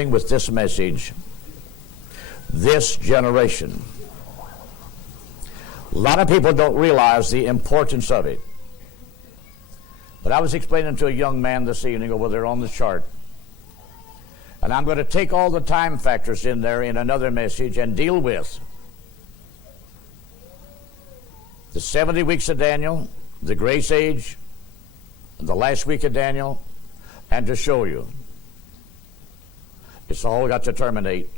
dealing with this message, this generation. A lot of people don't realize the importance of it. But I was explaining to a young man this evening over there on the chart, and I'm going to take all the time factors in there in another message and deal with the 70 weeks of Daniel, the grace age, the last week of Daniel, and to show you it's all got to terminate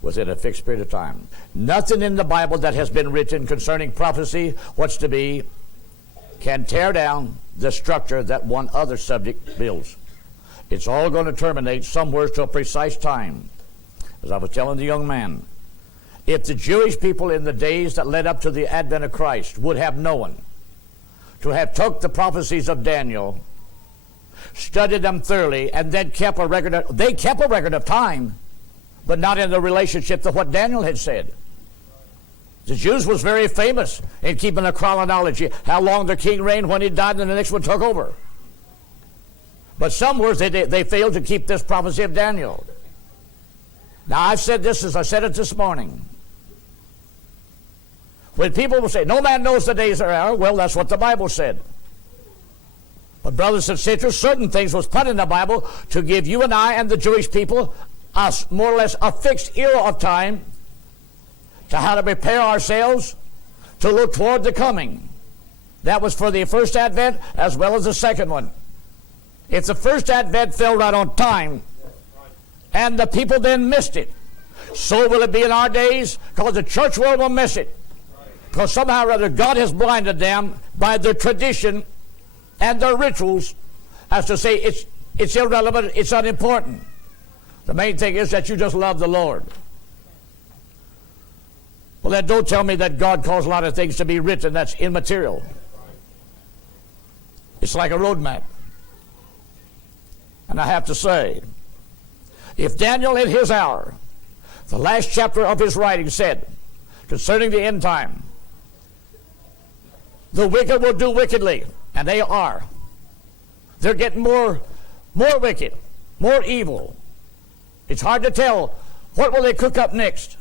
within a fixed period of time. Nothing in the Bible that has been written concerning prophecy, what's to be, can tear down the structure that one other subject builds. It's all going to terminate somewhere to a precise time. As I was telling the young man, if the Jewish people in the days that led up to the advent of Christ would have known to have took the prophecies of Daniel, studied them thoroughly, and then kept a record of time, but not in the relationship to what Daniel had said. The Jews was very famous in keeping a chronology, how long their king reigned, when he died, and the next one took over. But somewhere they failed to keep this prophecy of Daniel. Now, I've said this as I said it this morning. When people will say, no man knows the days or hour, well, that's what the Bible said. But brothers and sisters, certain things was put in the Bible to give you and I and the Jewish people us more or less a fixed era of time to how to prepare ourselves to look toward the coming. That was for the first advent as well as the second one. If the first advent fell right on time and the people then missed it, so will it be in our days, because the church world will miss it. Because somehow or other God has blinded them by their tradition and their rituals as to say it's irrelevant, it's unimportant. The main thing is that you just love the Lord. Well, then don't tell me that God caused a lot of things to be written that's immaterial. It's like a road map. And I have to say, if Daniel in his hour, the last chapter of his writing said, concerning the end time, the wicked will do wickedly, and they are. They're getting more wicked, more evil. It's hard to tell what will they cook up next.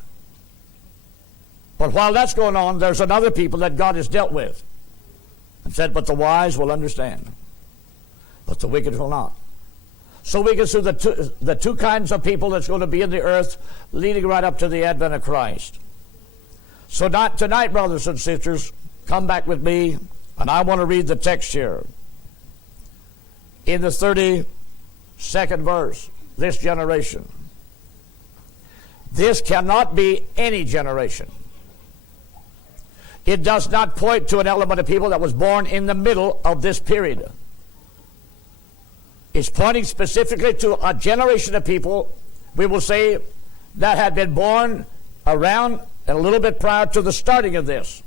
But while that's going on, there's another people that God has dealt with and said, but the wise will understand, but the wicked will not. So we can see the two kinds of people that's going to be in the earth leading right up to the advent of Christ. So tonight, brothers and sisters, come back with me, and I want to read the text here. In the 32nd verse, this generation. This cannot be any generation. It does not point to an element of people that was born in the middle of this period. It's pointing specifically to a generation of people, we will say, that had been born around and a little bit prior to the starting of this.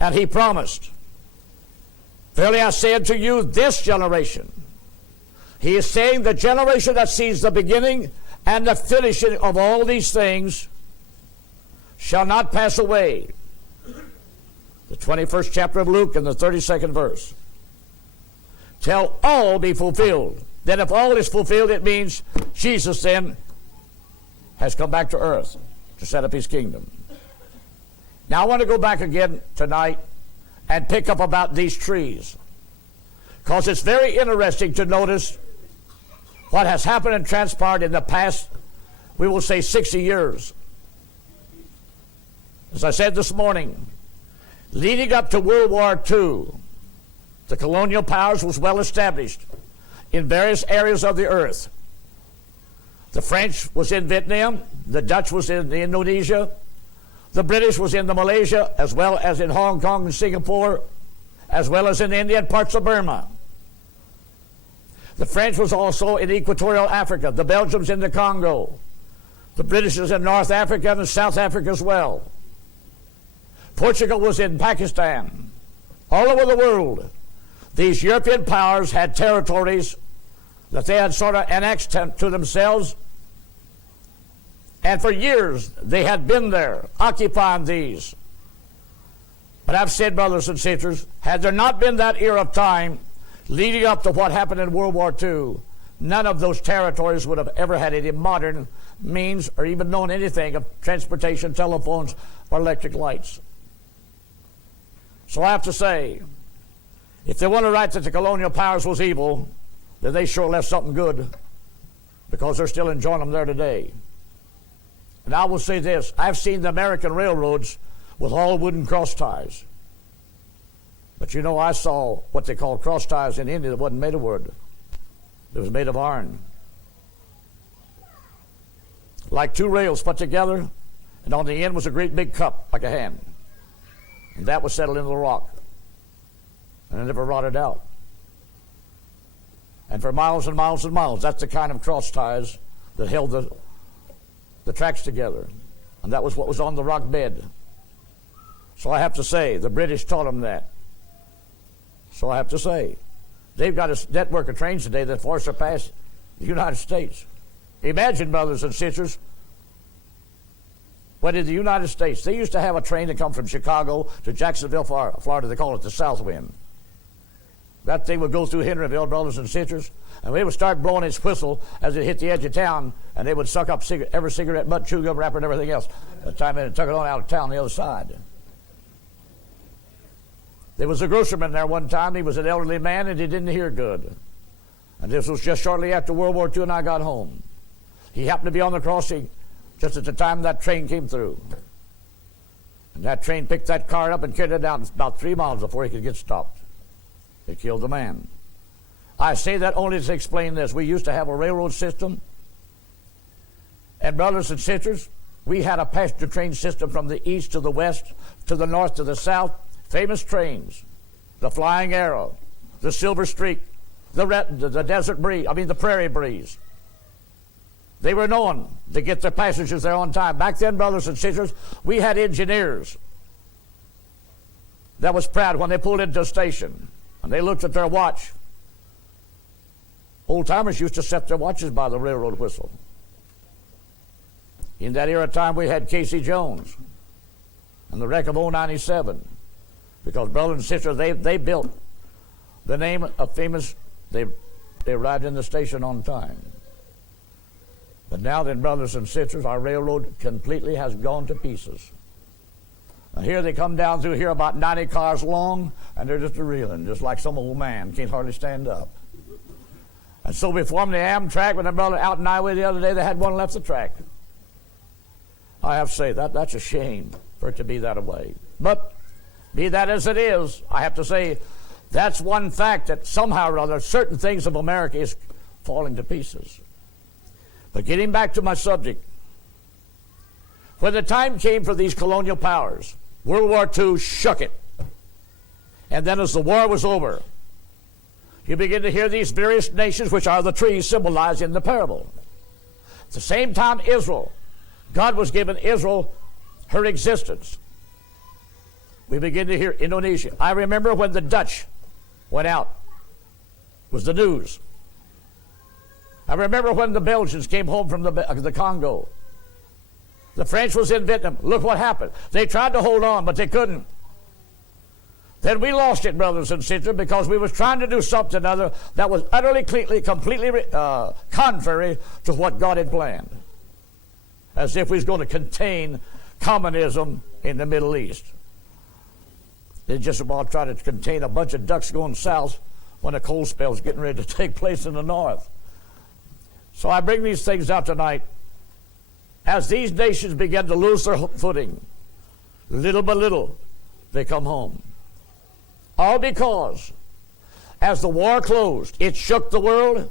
And he promised, verily I say unto you, this generation. He is saying the generation that sees the beginning and the finishing of all these things shall not pass away. The 21st chapter of Luke and the 32nd verse. Till all be fulfilled. Then if all is fulfilled, it means Jesus then has come back to earth to set up his kingdom. Now I want to go back again tonight and pick up about these trees, because it's very interesting to notice what has happened and transpired in the past, we will say 60 years. As I said this morning, leading up to World War II, the colonial powers was well established in various areas of the earth. The French was in Vietnam, the Dutch was in Indonesia, the British was in the Malaysia, as well as in Hong Kong and Singapore, as well as in India and parts of Burma. The French was also in equatorial Africa, the Belgians in the Congo, the British was in North Africa and South Africa as well. Portugal was in Pakistan. All over the world, these European powers had territories that they had sort of annexed to themselves, and for years they had been there, occupying these. But I've said, brothers and sisters, had there not been that era of time leading up to what happened in World War II, none of those territories would have ever had any modern means or even known anything of transportation, telephones, or electric lights. So I have to say, if they want to write that the colonial powers was evil, then they sure left something good, because they're still enjoying them there today. And I will say this, I've seen the American railroads with all wooden cross ties. But you know, I saw what they call cross ties in India that wasn't made of wood. It was made of iron. Like two rails put together, and on the end was a great big cup, like a hand. And that was settled into the rock. And it never rotted out. And for miles and miles and miles, that's the kind of cross ties that held the tracks together. And that was what was on the rock bed. So I have to say, the British taught them that. So I have to say, they've got a network of trains today that far surpass the United States. Imagine, brothers and sisters, when in the United States, they used to have a train that come from Chicago to Jacksonville, Florida. They call it the South Wind. That thing would go through Henryville, brothers and sisters, and they would start blowing its whistle as it hit the edge of town, and they would suck up every cigarette butt, chew gum wrapper, and everything else. By the time they took it on out of town the other side. There was a grocerman there one time. He was an elderly man, and he didn't hear good. And this was just shortly after World War II, and I got home. He happened to be on the crossing just at the time that train came through. And that train picked that car up and carried it down about 3 miles before he could get stopped. It killed the man. I say that only to explain this. We used to have a railroad system. And brothers and sisters, we had a passenger train system from the east to the west, to the north to the south. Famous trains. The Flying Arrow, the Silver Streak, the Desert Breeze, the Prairie Breeze. They were known to get their passengers there on time. Back then, brothers and sisters, we had engineers that was proud when they pulled into a station and they looked at their watch. Old-timers used to set their watches by the railroad whistle. In that era time, we had Casey Jones and the wreck of 097. Because, brothers and sisters, they built the name of famous, they arrived in the station on time. But now then, brothers and sisters, our railroad completely has gone to pieces. And here they come down through here about 90 cars long, and they're just a-reeling, just like some old man, can't hardly stand up. And so we formed the Amtrak. When I brother out in Iowa the other day, they had one left the track. I have to say, that's a shame for it to be that way. But be that as it is, I have to say, that's one fact that somehow or other, certain things of America is falling to pieces. But getting back to my subject, when the time came for these colonial powers, World War II shook it. And then as the war was over, you begin to hear these various nations, which are the trees symbolized in the parable. At the same time, Israel, God was giving Israel her existence. We begin to hear Indonesia. I remember when the Dutch went out, was the news. I remember when the Belgians came home from the Congo. The French was in Vietnam. Look what happened. They tried to hold on, but they couldn't. Then we lost it, brothers and sisters, because we was trying to do something other that was utterly, completely contrary to what God had planned. As if we was going to contain communism in the Middle East. They just about tried to contain a bunch of ducks going south when a cold spell was getting ready to take place in the north. So I bring these things out tonight. As these nations begin to lose their footing, little by little, they come home. All because, as the war closed, it shook the world.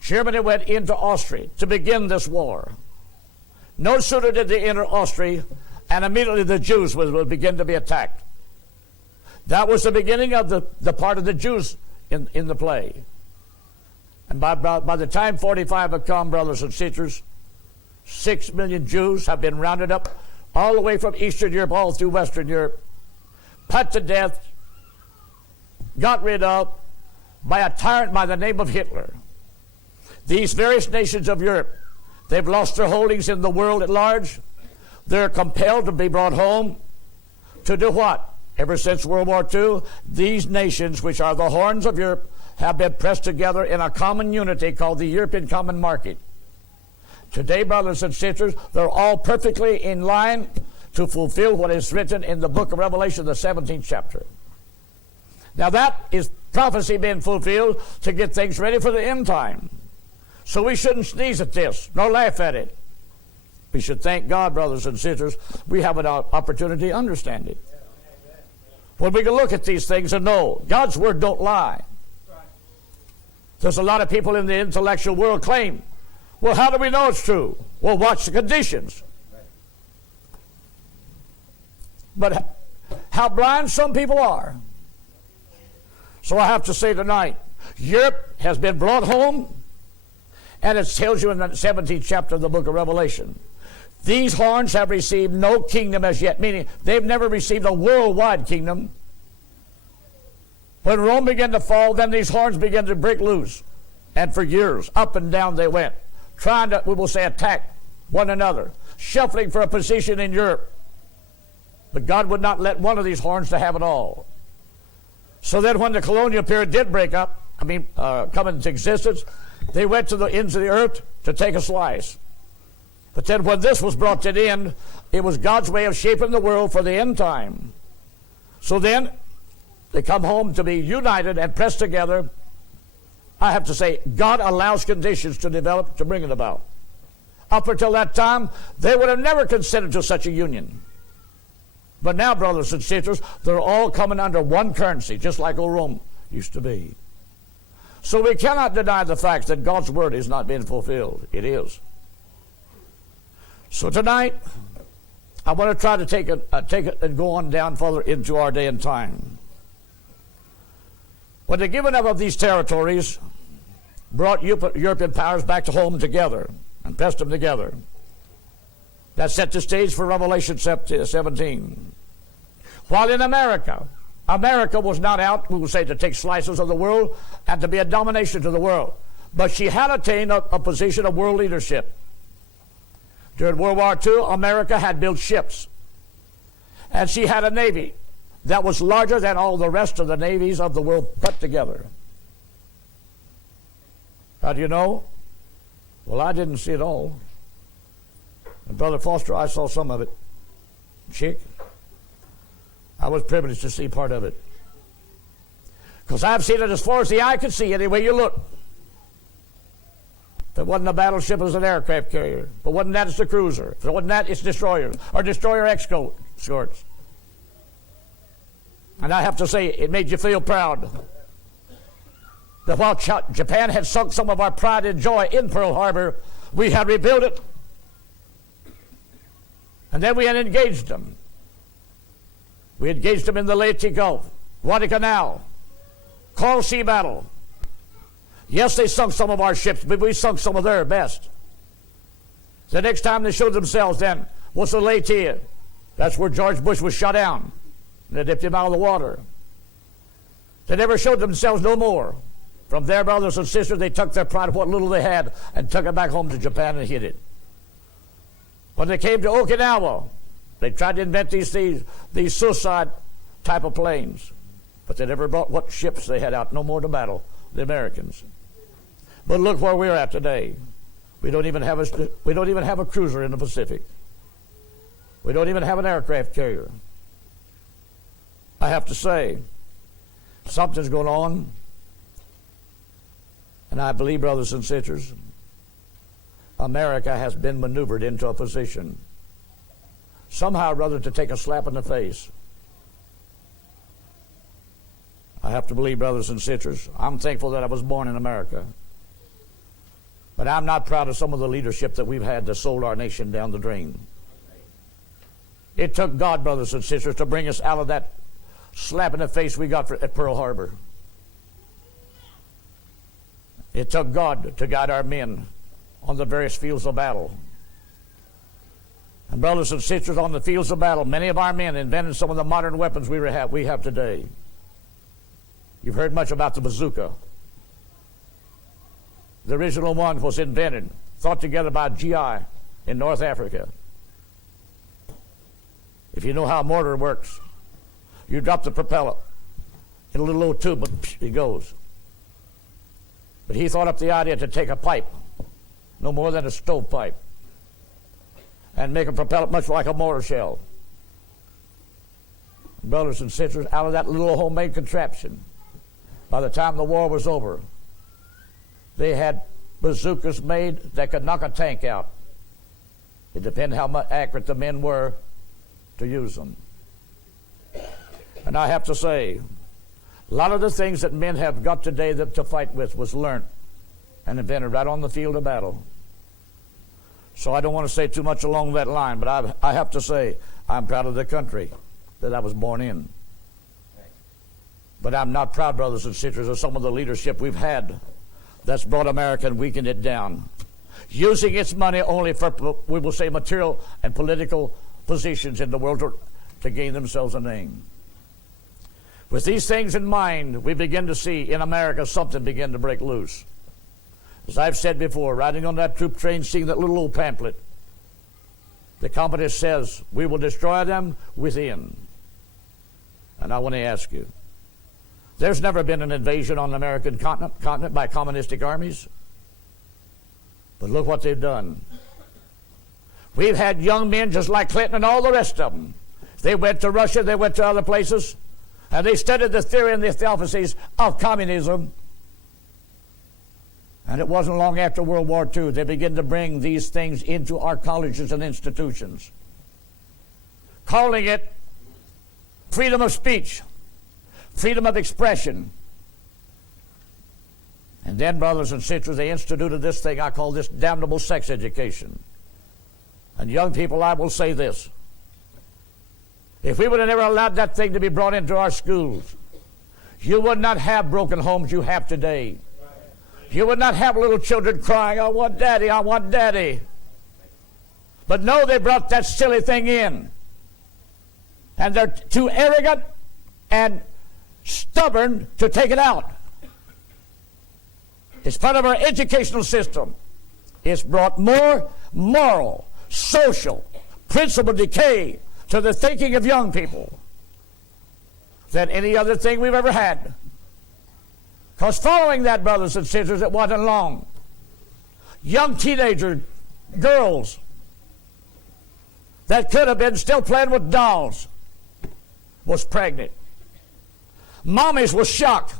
Germany went into Austria to begin this war. No sooner did they enter Austria, and immediately the Jews would begin to be attacked. That was the beginning of the part of the Jews in the play. And by the time 45 had come, brothers and sisters, 6 million Jews have been rounded up all the way from Eastern Europe, all through Western Europe, put to death, got rid of by a tyrant by the name of Hitler. These various nations of Europe, they've lost their holdings in the world at large. They're compelled to be brought home to do what? Ever since World War II, these nations, which are the horns of Europe, have been pressed together in a common unity called the European Common Market. Today, brothers and sisters, they're all perfectly in line to fulfill what is written in the book of Revelation, the 17th chapter. Now that is prophecy being fulfilled to get things ready for the end time. So we shouldn't sneeze at this, nor laugh at it. We should thank God, brothers and sisters, we have an opportunity to understand it. When we can look at these things and know God's word don't lie. There's a lot of people in the intellectual world claim, well, how do we know it's true? Well, watch the conditions. But how blind some people are. So I have to say tonight, Europe has been brought home, and it tells you in the 17th chapter of the book of Revelation, these horns have received no kingdom as yet, meaning they've never received a worldwide kingdom. When Rome began to fall, then these horns began to break loose. And for years, up and down they went, trying to, we will say, attack one another, shuffling for a position in Europe. But God would not let one of these horns to have it all. So then when the colonial period did break up, come into existence, they went to the ends of the earth to take a slice. But then when this was brought to the end, it was God's way of shaping the world for the end time. So then they come home to be united and pressed together. I have to say, God allows conditions to develop to bring it about. Up until that time, they would have never considered to such a union. But now, brothers and sisters, they're all coming under one currency, just like old Rome used to be. So we cannot deny the fact that God's word is not being fulfilled. It is. So tonight, I want to try to take it and go on down further into our day and time. When the giving up of these territories brought European powers back to home together and pressed them together, that set the stage for Revelation 17. While in America was not out, we will say, to take slices of the world and to be a domination to the world. But she had attained a position of world leadership. During World War II, America had built ships. And she had a navy that was larger than all the rest of the navies of the world put together. How do you know? Well, I didn't see it all. And Brother Foster, I saw some of it. Chick, I was privileged to see part of it. Because I've seen it as far as the eye could see, any way you look. If it wasn't a battleship, it was an aircraft carrier. If it wasn't that, it's a cruiser. If it wasn't that, it's destroyers or destroyer escorts. And I have to say, it made you feel proud that while Japan had sunk some of our pride and joy in Pearl Harbor, we had rebuilt it. And then we had engaged them. We engaged them in the Leyte Gulf, Guadalcanal, Coral Sea Battle. Yes, they sunk some of our ships, but we sunk some of their best. The next time they showed themselves then was the Leyte. That's where George Bush was shot down. They dipped him out of the water. They never showed themselves no more. From there, brothers and sisters, they took their pride of what little they had and took it back home to Japan and hid it. When they came to Okinawa, they tried to invent these suicide type of planes. But they never brought what ships they had out no more to battle, the Americans. But look where we're at today. We don't even have a cruiser in the Pacific. We don't even have an aircraft carrier. I have to say, something's going on. And I believe, brothers and sisters, America has been maneuvered into a position, somehow or other, to take a slap in the face. I have to believe, brothers and sisters, I'm thankful that I was born in America. But I'm not proud of some of the leadership that we've had that sold our nation down the drain. It took God, brothers and sisters, to bring us out of that slap in the face we got at Pearl Harbor. It took God to guide our men on the various fields of battle. And brothers and sisters, on the fields of battle, many of our men invented some of the modern weapons we have today. You've heard much about the bazooka. The original one was invented, thought together by GI in North Africa. If you know how a mortar works, you drop the propeller in a little old tube, but it goes. But he thought up the idea to take a pipe, no more than a stovepipe, and make a propeller much like a mortar shell. Brothers and sisters, out of that little homemade contraption, by the time the war was over, they had bazookas made that could knock a tank out. It depended how much accurate the men were to use them. And I have to say, a lot of the things that men have got today to fight with was learned and invented right on the field of battle. So I don't want to say too much along that line, but I have to say I'm proud of the country that I was born in. But I'm not proud, brothers and sisters, of some of the leadership we've had that's brought America and weakened it down, using its money only for, we will say, material and political positions in the world to gain themselves a name. With these things in mind, we begin to see in America something begin to break loose. As I've said before, riding on that troop train, seeing that little old pamphlet, the communist says, we will destroy them within. And I want to ask you, there's never been an invasion on the American continent by communistic armies. But look what they've done. We've had young men just like Clinton and all the rest of them. They went to Russia, they went to other places, and they studied the theory and the theophacies of communism. And it wasn't long after World War II they began to bring these things into our colleges and institutions, calling it freedom of speech, freedom of expression. And then, brothers and sisters, they instituted this thing I call this damnable sex education. And young people, I will say this. If we would have never allowed that thing to be brought into our schools, you would not have broken homes you have today. You would not have little children crying, I want daddy, I want daddy. But no, they brought that silly thing in. And they're too arrogant and stubborn to take it out. It's part of our educational system. It's brought more moral, social, principle decay to the thinking of young people than any other thing we've ever had. Because following that, brothers and sisters, it wasn't long. Young teenager girls that could have been still playing with dolls was pregnant. Mommies was shocked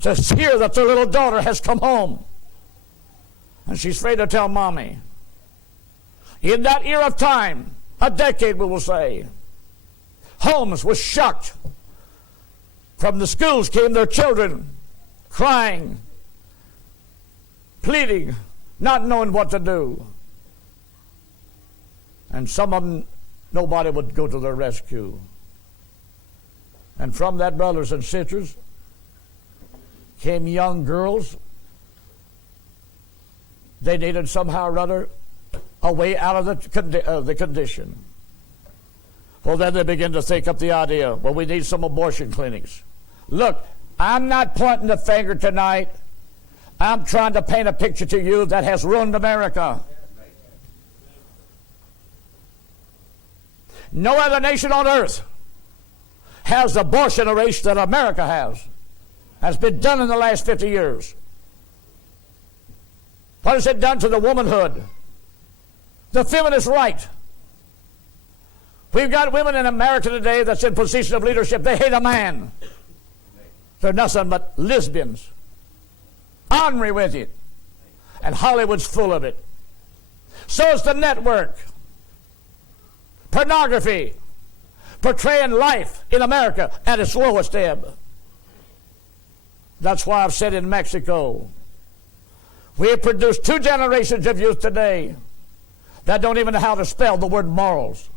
to hear that their little daughter has come home. And she's afraid to tell mommy. In that era of time, a decade we will say, homes was shocked. From the schools came their children crying, pleading, not knowing what to do. And some of them, nobody would go to their rescue. And from that, brothers and sisters, came young girls. They needed somehow or other a way out of the condition. Well, then they begin to think up the idea, well, we need some abortion clinics. Look, I'm not pointing the finger tonight. I'm trying to paint a picture to you that has ruined America. No other nation on earth has the abortion race that America has been done in the last 50 years. What has it done to the womanhood? The feminist right. We've got women in America today that's in position of leadership. They hate a man. They're nothing but lesbians. Ornery with it. And Hollywood's full of it. So is the network. Pornography. Portraying life in America at its lowest ebb. That's why I've said in Mexico, we have produced 2 generations of youth today that don't even know how to spell the word morals.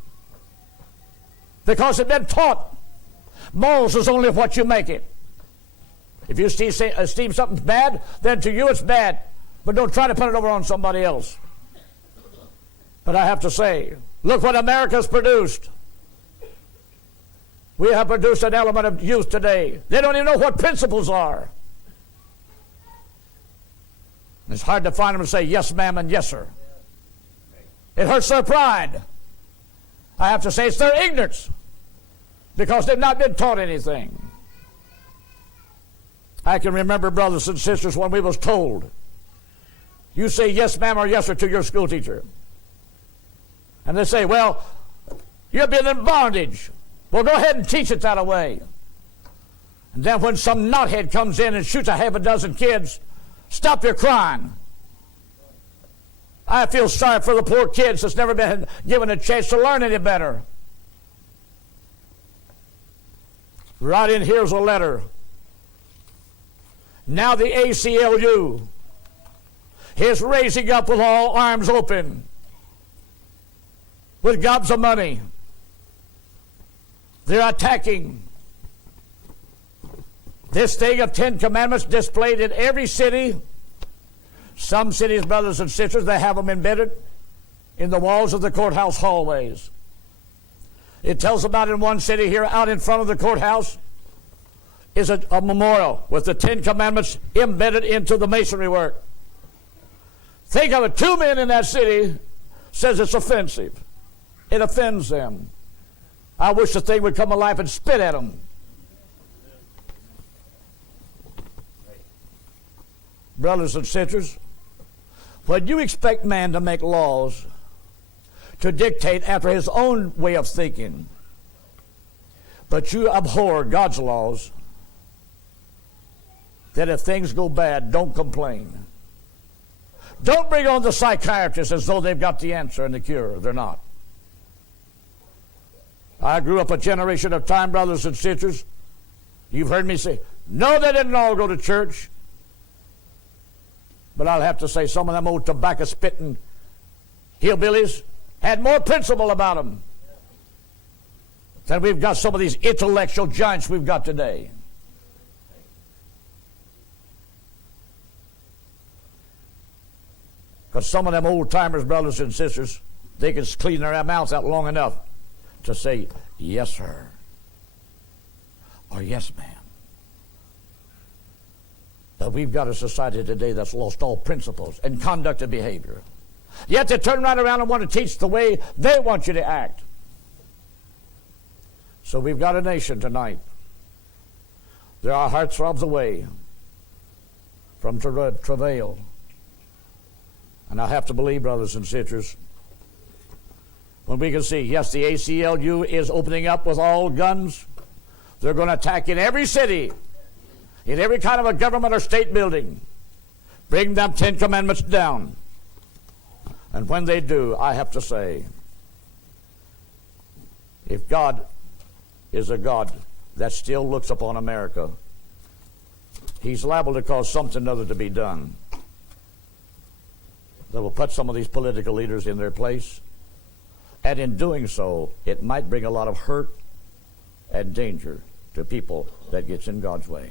Because they've been taught morals is only what you make it. If you esteem something bad, then to you it's bad. But don't try to put it over on somebody else. But I have to say, look what America's produced. We have produced an element of youth today. They don't even know what principles are. It's hard to find them to say yes, ma'am, and yes, sir. It hurts their pride. I have to say it's their ignorance because they've not been taught anything. I can remember, brothers and sisters, when we was told, you say yes ma'am or yes sir to your school teacher. And they say, well, you're being in bondage. Well, go ahead and teach it that way. And then when some knothead comes in and shoots a half a dozen kids, stop your crying. I feel sorry for the poor kids that's never been given a chance to learn any better. Right in here's a letter. Now the ACLU is raising up with all arms open, with gobs of money. They're attacking this thing of 10 Commandments displayed in every city. Some cities, brothers and sisters, they have them embedded in the walls of the courthouse hallways. It tells about in one city here, out in front of the courthouse, is a memorial with the 10 Commandments embedded into the masonry work. Think of it, 2 men in that city says it's offensive. It offends them. I wish the thing would come alive and spit at them. Brothers and sisters, when you expect man to make laws to dictate after his own way of thinking, but you abhor God's laws, that if things go bad, don't complain. Don't bring on the psychiatrists as though they've got the answer and the cure. They're not. I grew up a generation of time, brothers and sisters. You've heard me say, no, they didn't all go to church. But I'll have to say some of them old tobacco-spitting hillbillies had more principle about them than we've got some of these intellectual giants we've got today. Because some of them old-timers, brothers and sisters, they can clean their mouths out long enough to say, yes, sir, or yes, ma'am. But we've got a society today that's lost all principles and conduct and behavior. Yet they turn right around and want to teach the way they want you to act. So we've got a nation tonight. There are heart throbs away from travail. And I have to believe, brothers and sisters, when we can see, yes, the ACLU is opening up with all guns. They're going to attack in every city, in every kind of a government or state building. Bring them 10 Commandments down. And when they do, I have to say, if God is a God that still looks upon America, he's liable to cause something other to be done that will put some of these political leaders in their place. And in doing so, it might bring a lot of hurt and danger to people that gets in God's way.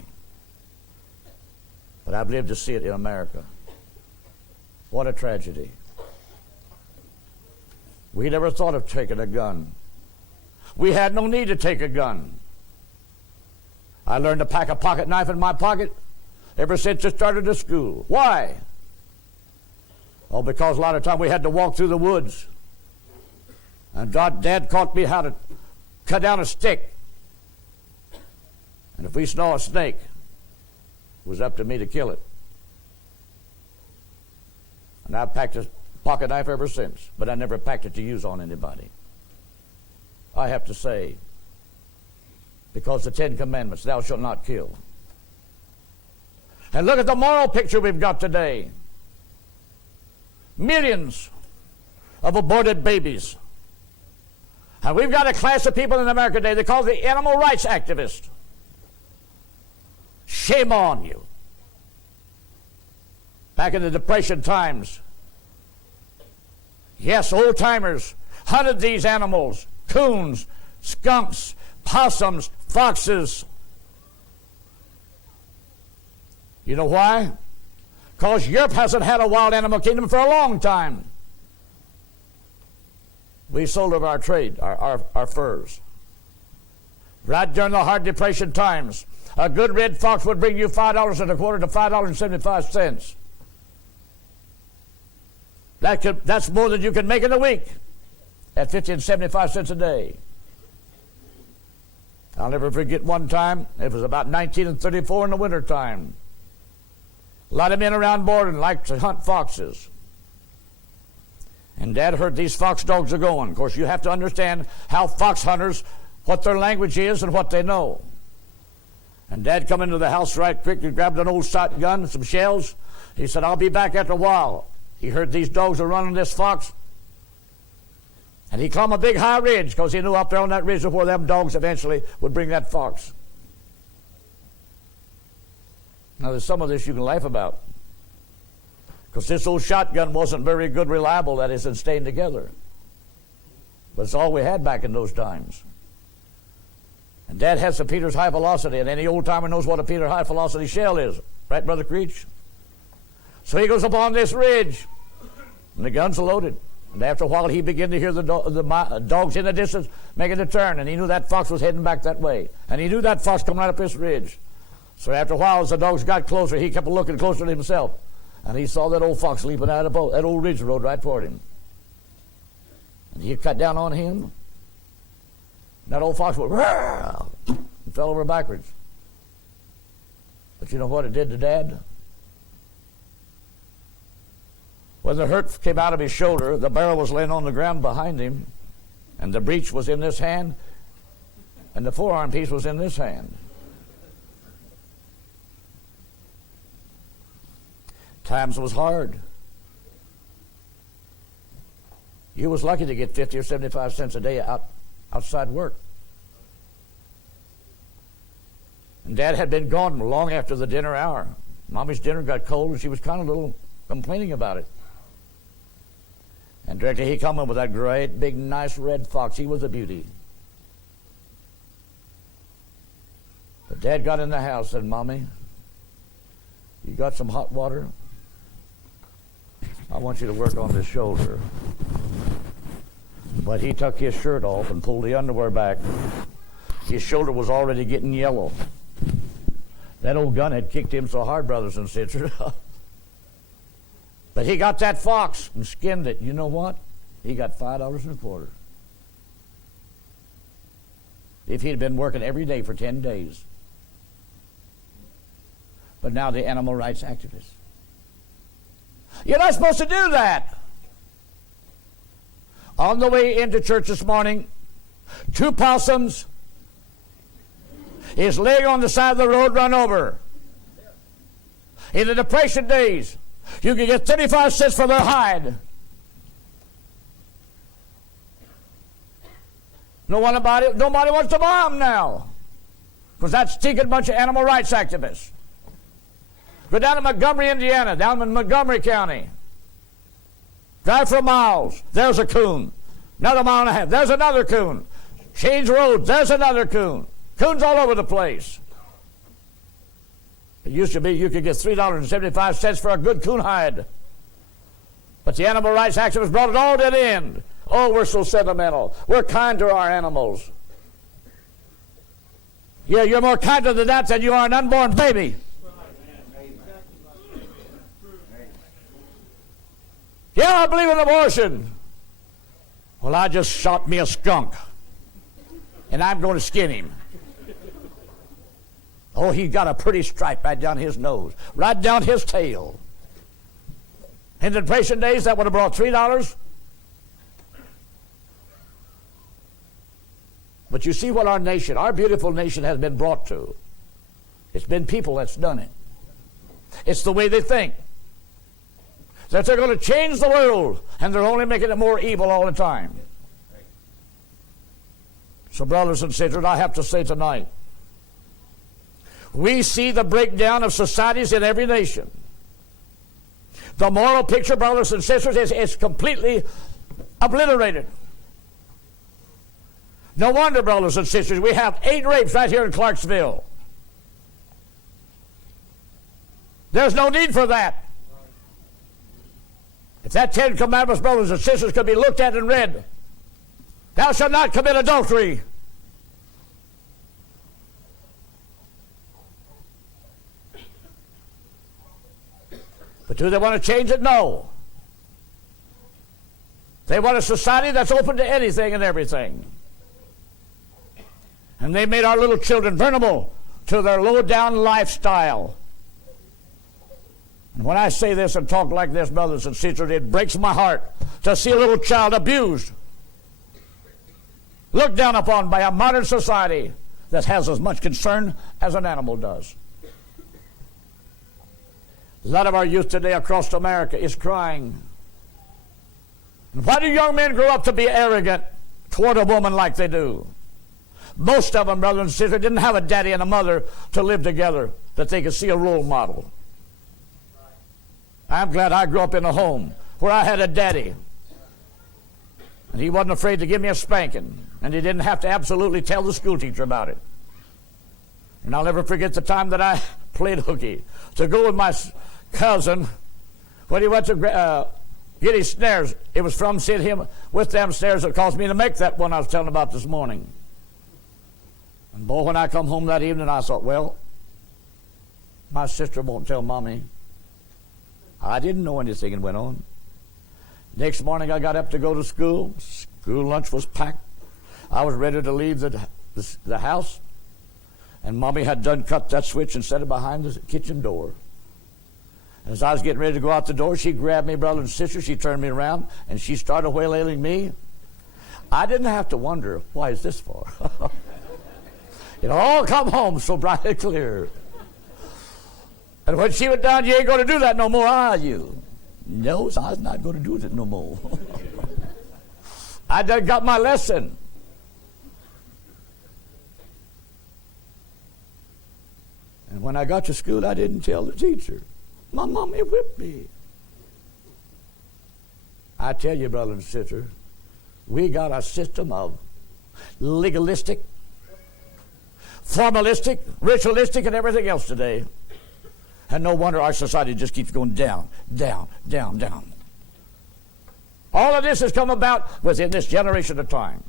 But I've lived to see it in America. What a tragedy. We never thought of taking a gun. We had no need to take a gun. I learned to pack a pocket knife in my pocket ever since I started to school. Why? Oh, because a lot of time we had to walk through the woods. And Dad taught me how to cut down a stick. And if we saw a snake, it was up to me to kill it. And I've packed a pocket knife ever since, but I never packed it to use on anybody. I have to say, because the 10 Commandments, thou shalt not kill. And look at the moral picture we've got today. Millions of aborted babies. And we've got a class of people in America today, they call the animal rights activists. Shame on you. Back in the Depression times, yes, old-timers hunted these animals, coons, skunks, possums, foxes. You know why? Because Europe hasn't had a wild animal kingdom for a long time. We sold of our trade, our furs. Right during the hard Depression times, a good red fox would bring you $5.25 to $5.75. That's more than you can make in a week at 50 and 75 cents a day. I'll never forget one time, it was about 1934 in the wintertime. A lot of men around Borden liked to hunt foxes. And Dad heard these fox dogs are going. Of course, you have to understand how fox hunters, what their language is and what they know. And Dad come into the house right quick and grabbed an old shotgun, some shells. He said, I'll be back after a while. He heard these dogs are running this fox. And he climbed a big high ridge because he knew up there on that ridge where them dogs eventually would bring that fox. Now, there's some of this you can laugh about. Because this old shotgun wasn't very good, reliable, that is, in staying together. But it's all we had back in those times. And Dad has a Peter's high velocity, and any old timer knows what a Peter high velocity shell is. Right, Brother Creech? So he goes up on this ridge, and the gun's loaded. And after a while, he began to hear the dogs in the distance making a turn, and he knew that fox was heading back that way. And he knew that fox coming right up this ridge. So after a while, as the dogs got closer, he kept looking closer to himself. And he saw that old fox leaping out of that old ridge road right toward him. And he cut down on him. That old fox went, "Roar!" and fell over backwards. But you know what it did to Dad? When the hurt came out of his shoulder, the barrel was laying on the ground behind him, and the breech was in this hand, and the forearm piece was in this hand. Times was hard. You was lucky to get 50 or 75 cents a day outside work. And Dad had been gone long after the dinner hour. Mommy's dinner got cold, and she was kind of a little complaining about it. And directly he come in with that great, big, nice red fox. He was a beauty. But Dad got in the house and said, Mommy, you got some hot water? I want you to work on this shoulder. But he took his shirt off and pulled the underwear back. His shoulder was already getting yellow. That old gun had kicked him so hard, brothers and sisters. But he got that fox and skinned it. You know what? He got $5.25. If he'd been working every day for 10 days. But now the animal rights activists. You're not supposed to do that. On the way into church this morning, 2 possums is laying on the side of the road run over. In the Depression days, you could get 35 cents for their hide. Nobody wants to buy them now because that's stinking bunch of animal rights activists. Go down to Montgomery, Indiana, down in Montgomery County. Drive for miles. There's a coon. Another mile and a half. There's another coon. Change roads. There's another coon. Coons all over the place. It used to be you could get $3.75 for a good coon hide. But the animal rights activists brought it all to an end. Oh, we're so sentimental. We're kind to our animals. Yeah, you're more kinder than that than you are an unborn baby. Yeah, I believe in abortion. Well, I just shot me a skunk, and I'm going to skin him. Oh, he got a pretty stripe right down his nose, right down his tail. In the Depression days, that would have brought $3. But you see what our nation, our beautiful nation, has been brought to. It's been people that's done it. It's the way they think. That they're going to change the world, and they're only making it more evil all the time. So, brothers and sisters, I have to say tonight, we see the breakdown of societies in every nation. The moral picture, brothers and sisters, is completely obliterated. No wonder, brothers and sisters, we have 8 rapes right here in Clarksville. There's no need for that. If that 10 commandments, brothers and sisters, could be looked at and read, thou shalt not commit adultery. But do they want to change it? No. They want a society that's open to anything and everything. And they made our little children vulnerable to their low-down lifestyle. And when I say this and talk like this, brothers and sisters, it breaks my heart to see a little child abused, looked down upon by a modern society that has as much concern as an animal does. A lot of our youth today across America is crying. And why do young men grow up to be arrogant toward a woman like they do? Most of them, brothers and sisters, didn't have a daddy and a mother to live together that they could see a role model. I'm glad I grew up in a home where I had a daddy. And he wasn't afraid to give me a spanking. And he didn't have to absolutely tell the school teacher about it. And I'll never forget the time that I played hooky to go with my cousin when he went to get his snares. It was from seeing him with them snares that caused me to make that one I was telling about this morning. And boy, when I come home that evening, I thought, well, my sister won't tell Mommy. I didn't know anything had went on. Next morning, I got up to go to school. School lunch was packed. I was ready to leave the house. And Mommy had done cut that switch and set it behind the kitchen door. As I was getting ready to go out the door, she grabbed me, brother and sister. She turned me around, and she started waylaying me. I didn't have to wonder, why is this for? It all come home so bright and clear. And when she was done, you ain't going to do that no more, are you? No, so I was not going to do it no more. I done got my lesson. And when I got to school, I didn't tell the teacher. My mommy whipped me. I tell you, brother and sister, we got a system of legalistic, formalistic, ritualistic, and everything else today. And no wonder our society just keeps going down, down, down, down. All of this has come about within this generation of time.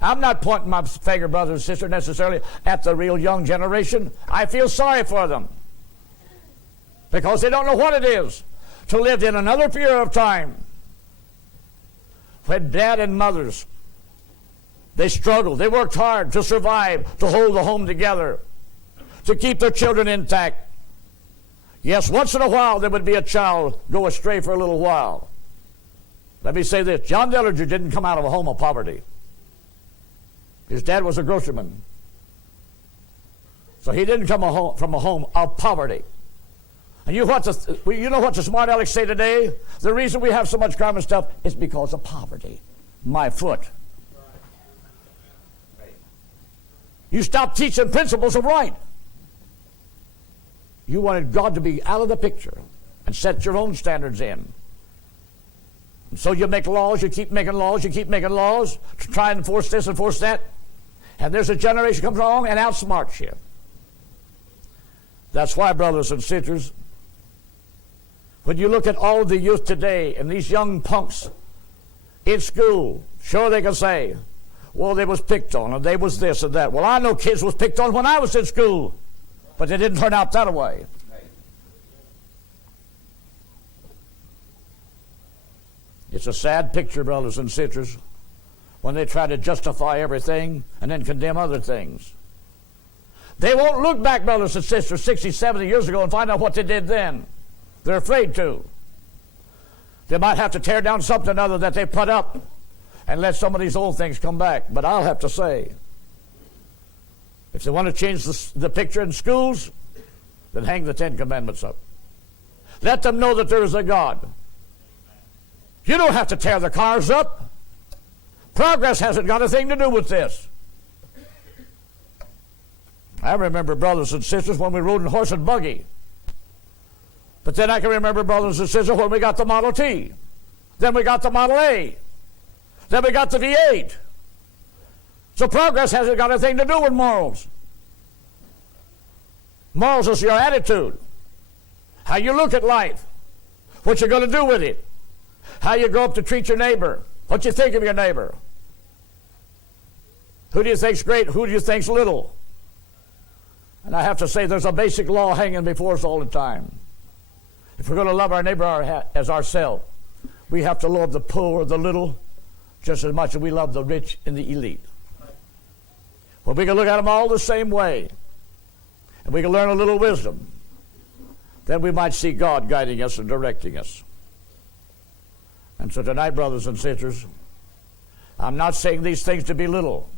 I'm not pointing my finger, brothers and sisters, necessarily at the real young generation. I feel sorry for them because they don't know what it is to live in another period of time when dad and mothers, they struggled, they worked hard to survive, to hold the home together, to keep their children intact. Yes, once in a while there would be a child go astray for a little while. Let me say this, John Dillinger didn't come out of a home of poverty. His dad was a grocerman. So he didn't come from a home of poverty. And you know what the smart Alex say today? The reason we have so much crime and stuff is because of poverty. My foot. You stop teaching principles of right. You wanted God to be out of the picture and set your own standards in. And so you make laws, you keep making laws, you keep making laws to try and enforce this, enforce that. And there's a generation comes along and outsmarts you. That's why, brothers and sisters, when you look at all the youth today and these young punks in school, sure they can say, well, they was picked on, and they was this and that. Well, I know kids was picked on when I was in school, but they didn't turn out that way. It's a sad picture, brothers and sisters, when they try to justify everything and then condemn other things. They won't look back, brothers and sisters, 60, 70 years ago and find out what they did then. They're afraid to. They might have to tear down something other that they put up and let some of these old things come back. But I'll have to say, if they want to change the picture in schools, then hang the Ten Commandments up. Let them know that there is a God. You don't have to tear the cars up. Progress hasn't got a thing to do with this. I remember, brothers and sisters, when we rode in horse and buggy. But then I can remember, brothers and sisters, when we got the Model T. Then we got the Model A. Then we got the V8. So progress hasn't got a thing to do with morals. Morals is your attitude. How you look at life. What you're going to do with it. How you grow up to treat your neighbor. What you think of your neighbor. Who do you think's great? Who do you think's little? And I have to say there's a basic law hanging before us all the time. If we're going to love our neighbor as ourselves, we have to love the poor, the little, just as much as we love the rich and the elite. Well, we can look at them all the same way, and we can learn a little wisdom. Then we might see God guiding us and directing us. And so tonight, brothers and sisters, I'm not saying these things to belittle,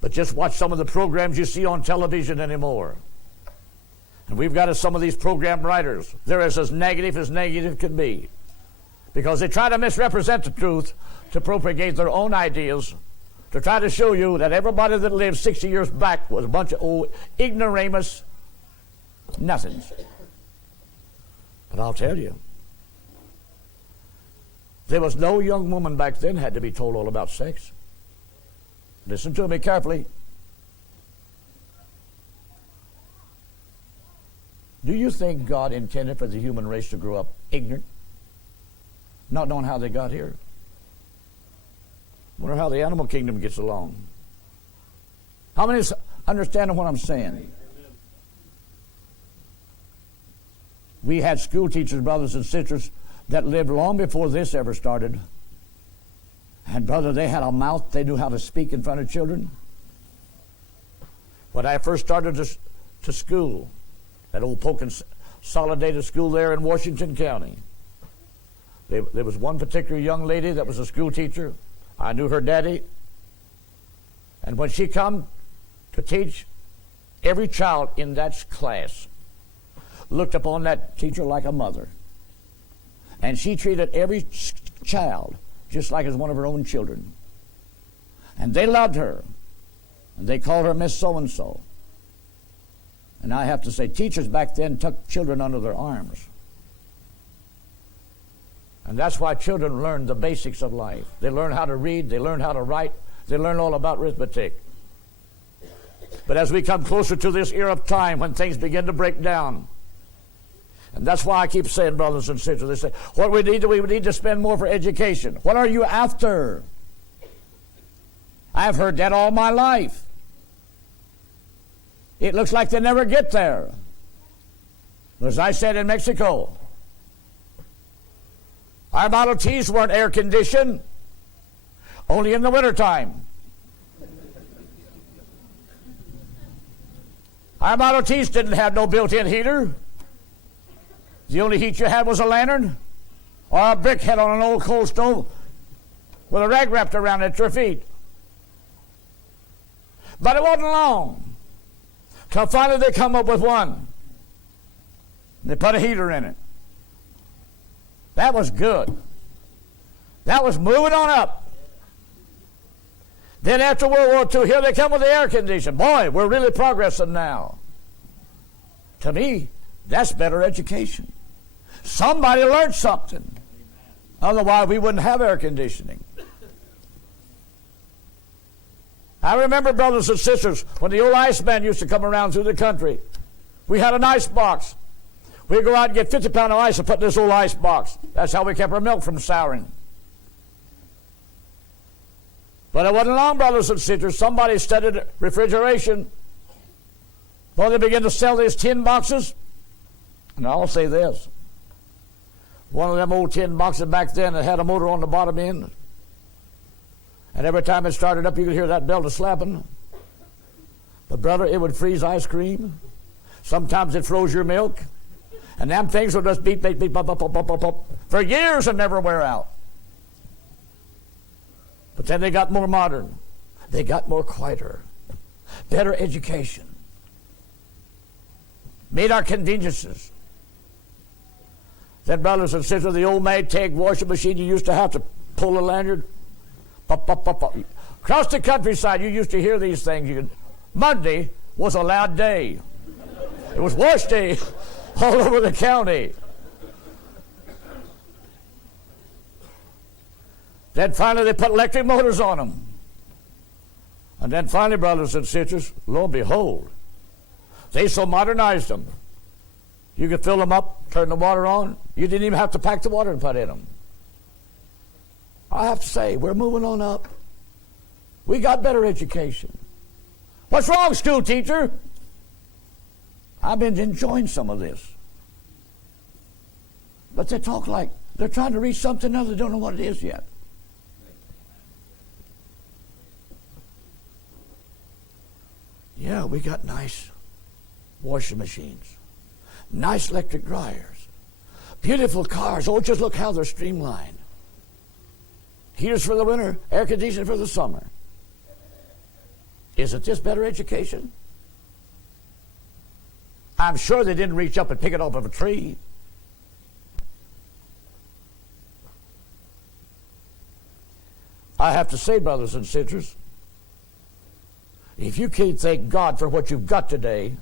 but just watch some of the programs you see on television anymore. And we've got some of these program writers. They're as negative can be, because they try to misrepresent the truth to propagate their own ideas, to try to show you that everybody that lived 60 years back was a bunch of old ignoramus nothings. But I'll tell you, there was no young woman back then had to be told all about sex. Listen to me carefully. Do you think God intended for the human race to grow up ignorant, not knowing how they got here? Wonder how the animal kingdom gets along. How many understand what I'm saying? We had school teachers, brothers and sisters, that lived long before this ever started. And brother, they had a mouth. They knew how to speak in front of children. When I first started to school, that old Polk Consolidated School there in Washington County, there was one particular young lady that was a school teacher. I knew her daddy. And when she come to teach, every child in that class looked upon that teacher like a mother. And she treated every child just like as one of her own children. And they loved her. And they called her Miss So-and-so. And I have to say, teachers back then took children under their arms. And that's why children learn the basics of life. They learn how to read, they learn how to write, they learn all about arithmetic. But as we come closer to this era of time when things begin to break down, and that's why I keep saying, brothers and sisters, they say, what we need to spend more for education. What are you after? I've heard that all my life. It looks like they never get there. But as I said in Mexico, our Model Ts weren't air conditioned, only in the wintertime. Our Model Ts didn't have no built-in heater. The only heat you had was a lantern or a brick head on an old coal stove with a rag wrapped around it at your feet. But it wasn't long till finally they come up with one. They put a heater in it. That was good. That was moving on up. Then after World War II, here they come with the air conditioning. Boy, we're really progressing now. To me, that's better education. Somebody learned something. Otherwise, we wouldn't have air conditioning. I remember, brothers and sisters, when the old iceman used to come around through the country. We had an ice box. We'd go out and get 50 pounds of ice and put in this old ice box. That's how we kept our milk from souring. But it wasn't long, brothers and sisters. Somebody studied refrigeration. Well, they began to sell these tin boxes. And I'll say this. One of them old tin boxes back then that had a motor on the bottom end. And every time it started up, you could hear that bell slapping. But brother, it would freeze ice cream. Sometimes it froze your milk. And them things would just beep, beep, beep, pop, pop, pop, pop, pop, for years and never wear out. But then they got more modern. They got more quieter. Better education. Made our conveniences. Then, brothers and sisters, the old Maytag washing machine, you used to have to pull a lanyard. Pop, pop, pop, pop. Across the countryside, you used to hear these things. Monday was a loud day. It was wash day all over the county. Then finally they put electric motors on them. And then finally, brothers and sisters, lo and behold, they so modernized them. You could fill them up, turn the water on. You didn't even have to pack the water and put in them. I have to say, we're moving on up. We got better education. What's wrong, school teacher? I've been enjoying some of this. But they talk like they're trying to reach something else. They don't know what it is yet. we got nice washing machines, nice electric dryers, beautiful cars. Oh, just look how they're streamlined. Heaters for the winter, air conditioning for the summer. Isn't this better education? I'm sure they didn't reach up and pick it off of a tree. I have to say, brothers and sisters, if you can't thank God for what you've got today,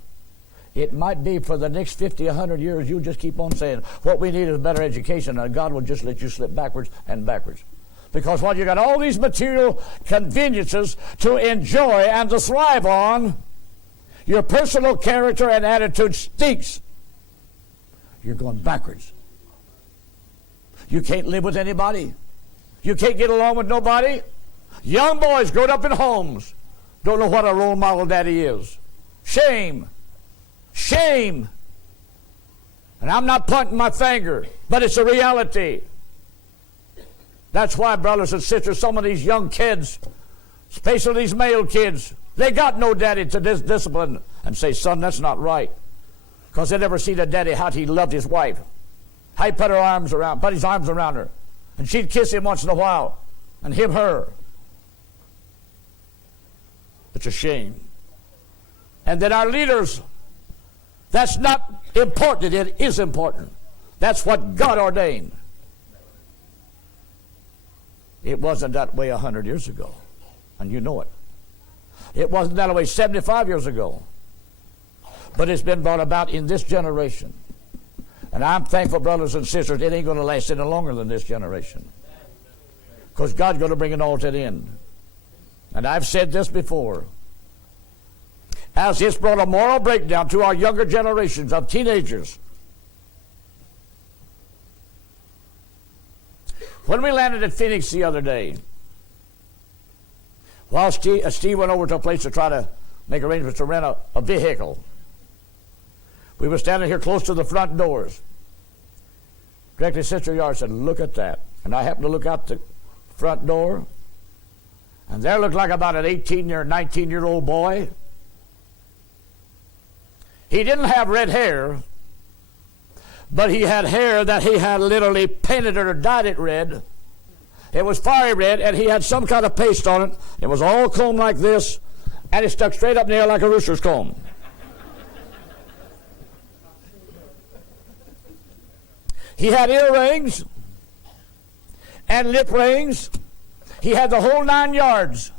it might be for the next 50, 100 years, you'll just keep on saying, what we need is better education, and God will just let you slip backwards and backwards. Because while you got all these material conveniences to enjoy and to thrive on, your personal character and attitude stinks. You're going backwards. You can't live with anybody. You can't get along with nobody. Young boys growing up in homes don't know what a role model daddy is. Shame. Shame. And I'm not pointing my finger, but it's a reality. That's why, brothers and sisters, some of these young kids, especially these male kids, they got no daddy to discipline and say, son, that's not right. Because they never seen a daddy how he loved his wife. How he put his arms around her. And she'd kiss him once in a while. And him her. It's a shame. And then our leaders, that's not important. It is important. That's what God ordained. It wasn't that way 100 years ago. And you know it. It wasn't that way 75 years ago. But it's been brought about in this generation. And I'm thankful, brothers and sisters, it ain't going to last any longer than this generation. Because God's going to bring it all to an end. And I've said this before. As it's brought a moral breakdown to our younger generations of teenagers. When we landed at Phoenix the other day, while Steve went over to a place to try to make arrangements to rent a vehicle, we were standing here close to the front doors. Directly Sister Yard said, look at that. And I happened to look out the front door, and there looked like about an 18 or 19-year-old boy. He didn't have red hair, but he had hair that he had literally painted it or dyed it red. It was fiery red, and he had some kind of paste on it. It was all combed like this, and it stuck straight up in the air like a rooster's comb. He had earrings and lip rings. He had the whole 9 yards.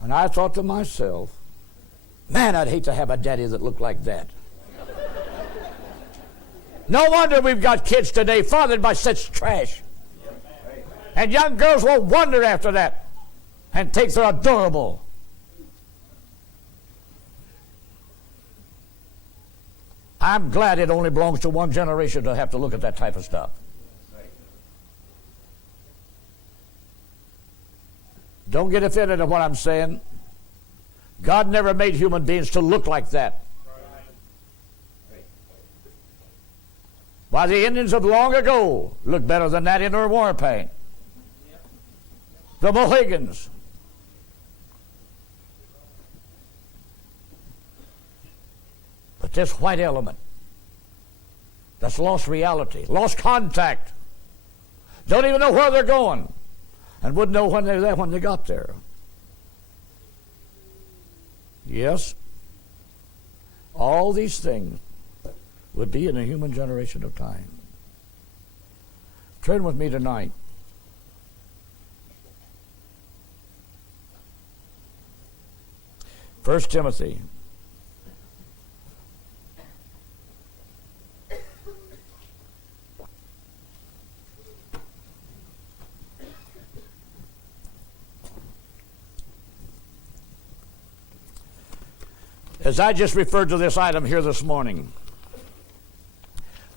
And I thought to myself, man, I'd hate to have a daddy that looked like that. No wonder we've got kids today fathered by such trash. And young girls will wonder after that and think they're adorable. I'm glad it only belongs to one generation to have to look at that type of stuff. Don't get offended at what I'm saying. God never made human beings to look like that. Why, the Indians of long ago looked better than that in their war paint. The Mohegans. But this white element that's lost reality, lost contact, don't even know where they're going, and wouldn't know when they were there when they got there. Yes, all these things would be in a human generation of time. Turn with me tonight. First Timothy. As I just referred to this item here this morning,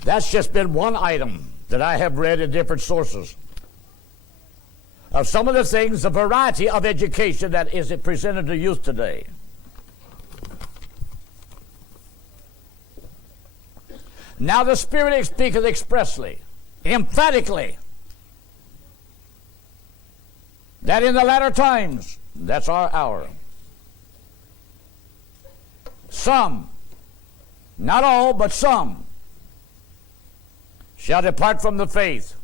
that's just been one item that I have read in different sources of some of the things, the variety of education that is presented to youth today. Now the Spirit speaketh expressly, emphatically, that in the latter times, that's our hour, Some, not all, but some, shall depart from the faith.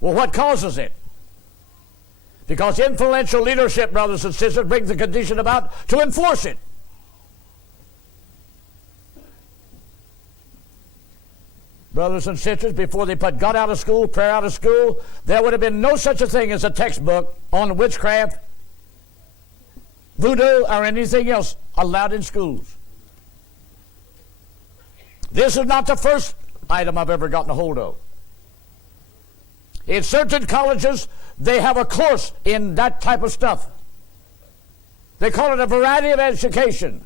Well, what causes it? Because influential leadership, brothers and sisters, brings the condition about to enforce it. Brothers and sisters, before they put God out of school, prayer out of school, there would have been no such a thing as a textbook on witchcraft, voodoo, or anything else allowed in schools. This is not the first item I've ever gotten a hold of. In certain colleges, they have a course in that type of stuff. They call it a variety of education.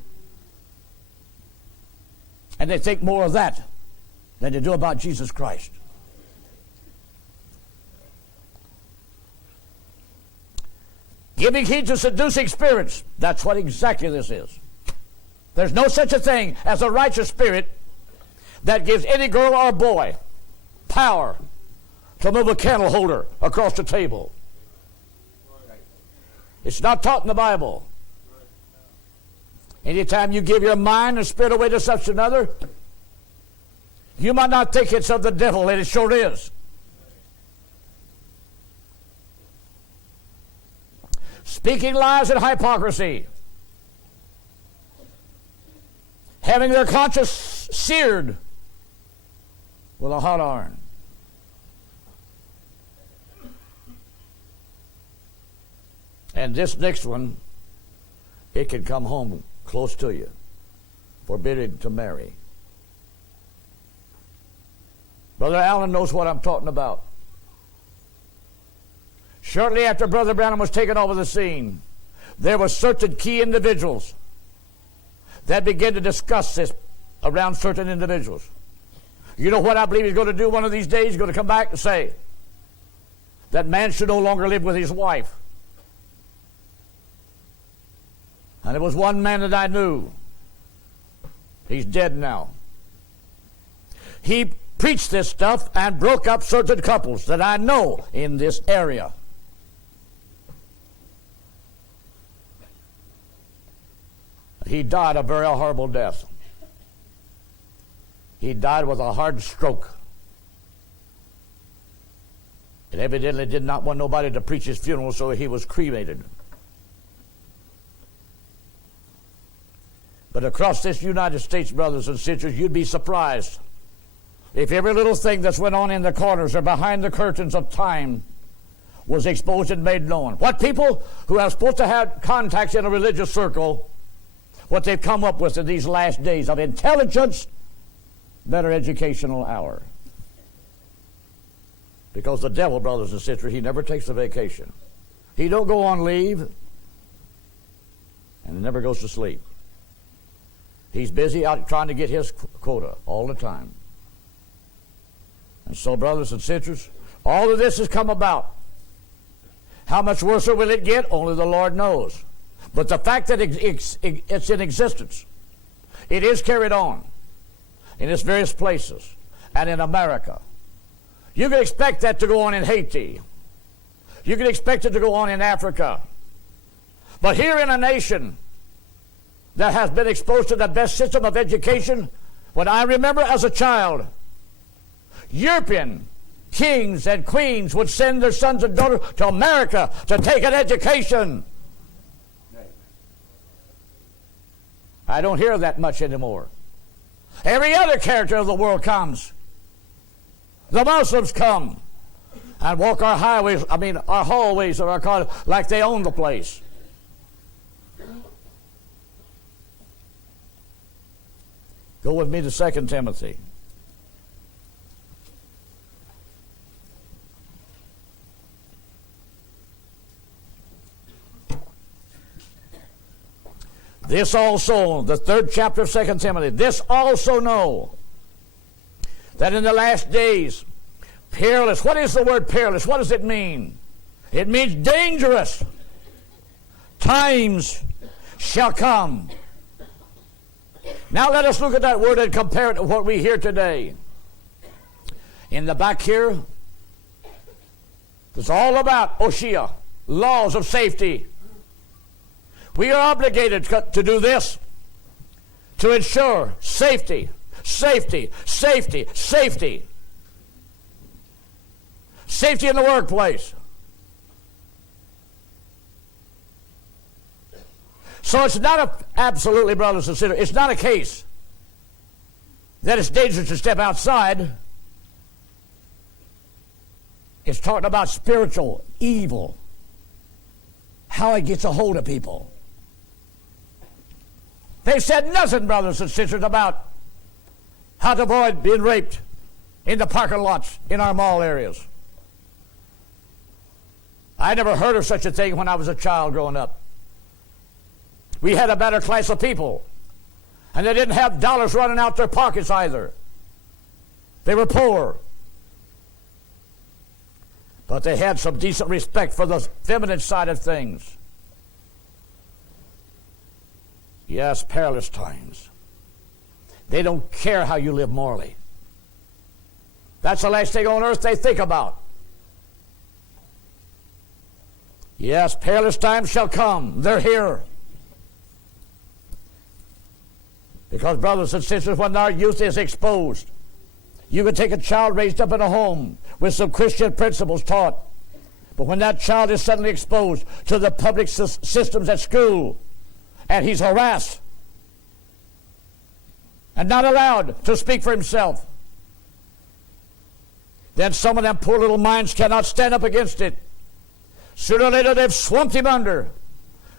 And they think more of that than they do about Jesus Christ. Giving heed to seducing spirits. That's what exactly this is. There's no such a thing as a righteous spirit that gives any girl or boy power to move a candle holder across the table. It's not taught in the Bible. Anytime you give your mind and spirit away to such another, you might not think it's of the devil, and it sure is. Speaking lies and hypocrisy. Having their conscience seared with a hot iron. And this next one, it can come home close to you. Forbidden to marry. Brother Allen knows what I'm talking about. Shortly after Brother Branham was taken over the scene, there were certain key individuals that began to discuss this around certain individuals. You know what I believe he's going to do one of these days? He's going to come back and say that man should no longer live with his wife. And there was one man that I knew. He's dead now. He preached this stuff and broke up certain couples that I know in this area. He died a very horrible death. He died with a hard stroke. And evidently did not want nobody to preach his funeral, so he was cremated. But across this United States, brothers and sisters, you'd be surprised if every little thing that's went on in the corners or behind the curtains of time was exposed and made known. What people who are supposed to have contacts in a religious circle, what they've come up with in these last days of intelligence, better educational hour. Because the devil, brothers and sisters, he never takes a vacation. He don't go on leave, and he never goes to sleep. He's busy out trying to get his quota all the time. And so, brothers and sisters, all of this has come about. How much worse will it get? Only the Lord knows. But the fact that it's in existence, it is carried on in its various places and in America. You can expect that to go on in Haiti. You can expect it to go on in Africa. But here in a nation that has been exposed to the best system of education, when I remember as a child, European kings and queens would send their sons and daughters to America to take an education. I don't hear that much anymore. Every other character of the world comes. The Muslims come and walk our highways, our hallways of our car like they own the place. Go with me to 2 Timothy. This also, the 3rd chapter of 2 Timothy, this also know, that in the last days, perilous. What is the word perilous? What does it mean? It means dangerous times shall come. Now let us look at that word and compare it to what we hear today. In the back here, it's all about OSHA, laws of safety. We are obligated to do this, to ensure safety, safety, safety, safety. Safety in the workplace. So it's not absolutely, brothers and sisters, it's not a case that it's dangerous to step outside. It's talking about spiritual evil, how it gets a hold of people. They've said nothing, brothers and sisters, about how to avoid being raped in the parking lots in our mall areas. I never heard of such a thing when I was a child growing up. We had a better class of people, and they didn't have dollars running out their pockets either. They were poor. But they had some decent respect for the feminine side of things. Yes, perilous times. They don't care how you live morally. That's the last thing on earth they think about. Yes, perilous times shall come. They're here. Because, brothers and sisters, when our youth is exposed, you can take a child raised up in a home with some Christian principles taught. But when that child is suddenly exposed to the public systems at school, and he's harassed and not allowed to speak for himself, then some of them poor little minds cannot stand up against it. Sooner or later, they've swamped him under.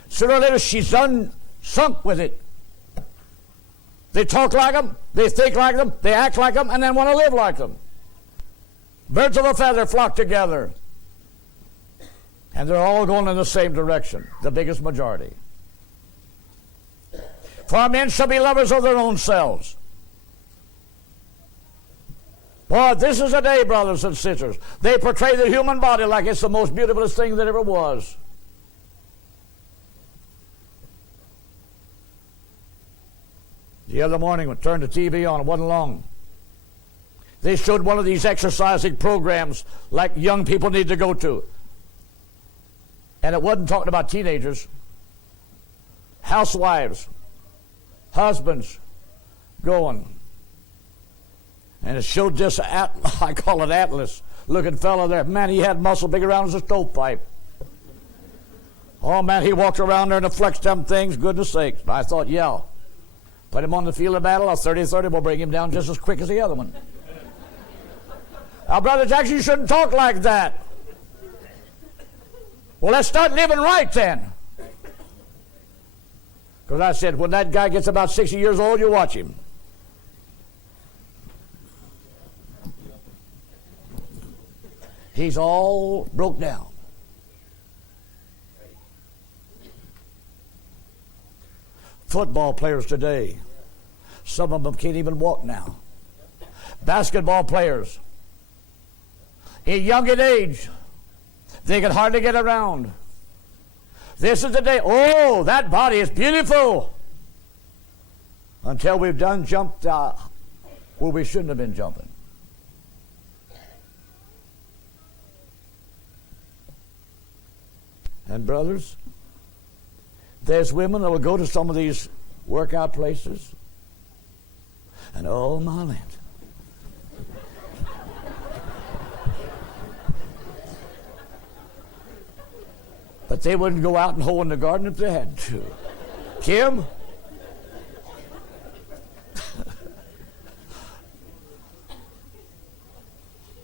Sooner or later, she's sunk with it. They talk like them, they think like them, they act like them, and then want to live like them. Birds of a feather flock together. And they're all going in the same direction, the biggest majority. For men shall be lovers of their own selves. Boy, this is a day, brothers and sisters. They portray the human body like it's the most beautiful thing that ever was. The other morning, we turned the TV on. It wasn't long. They showed one of these exercising programs like young people need to go to. And it wasn't talking about teenagers. Housewives, husbands going. And it showed this, I call it Atlas, looking fellow there. Man, he had muscle big around as a stovepipe. Oh, man, he walked around there and flexed them things, goodness sakes. I thought, yeah, put him on the field of battle, a 30-30 will bring him down just as quick as the other one. Now, Brother Jackson, you shouldn't talk like that. Well, let's start living right then. Because I said, when that guy gets about 60 years old, you watch him. He's all broke down. Football players today, some of them can't even walk now. Basketball players, in young in age, they can hardly get around. This is the day, oh, that body is beautiful. Until we've done jumped where we shouldn't have been jumping. And brothers, there's women that will go to some of these workout places, and oh my land, but they wouldn't go out and hoe in the garden if they had to. Kim?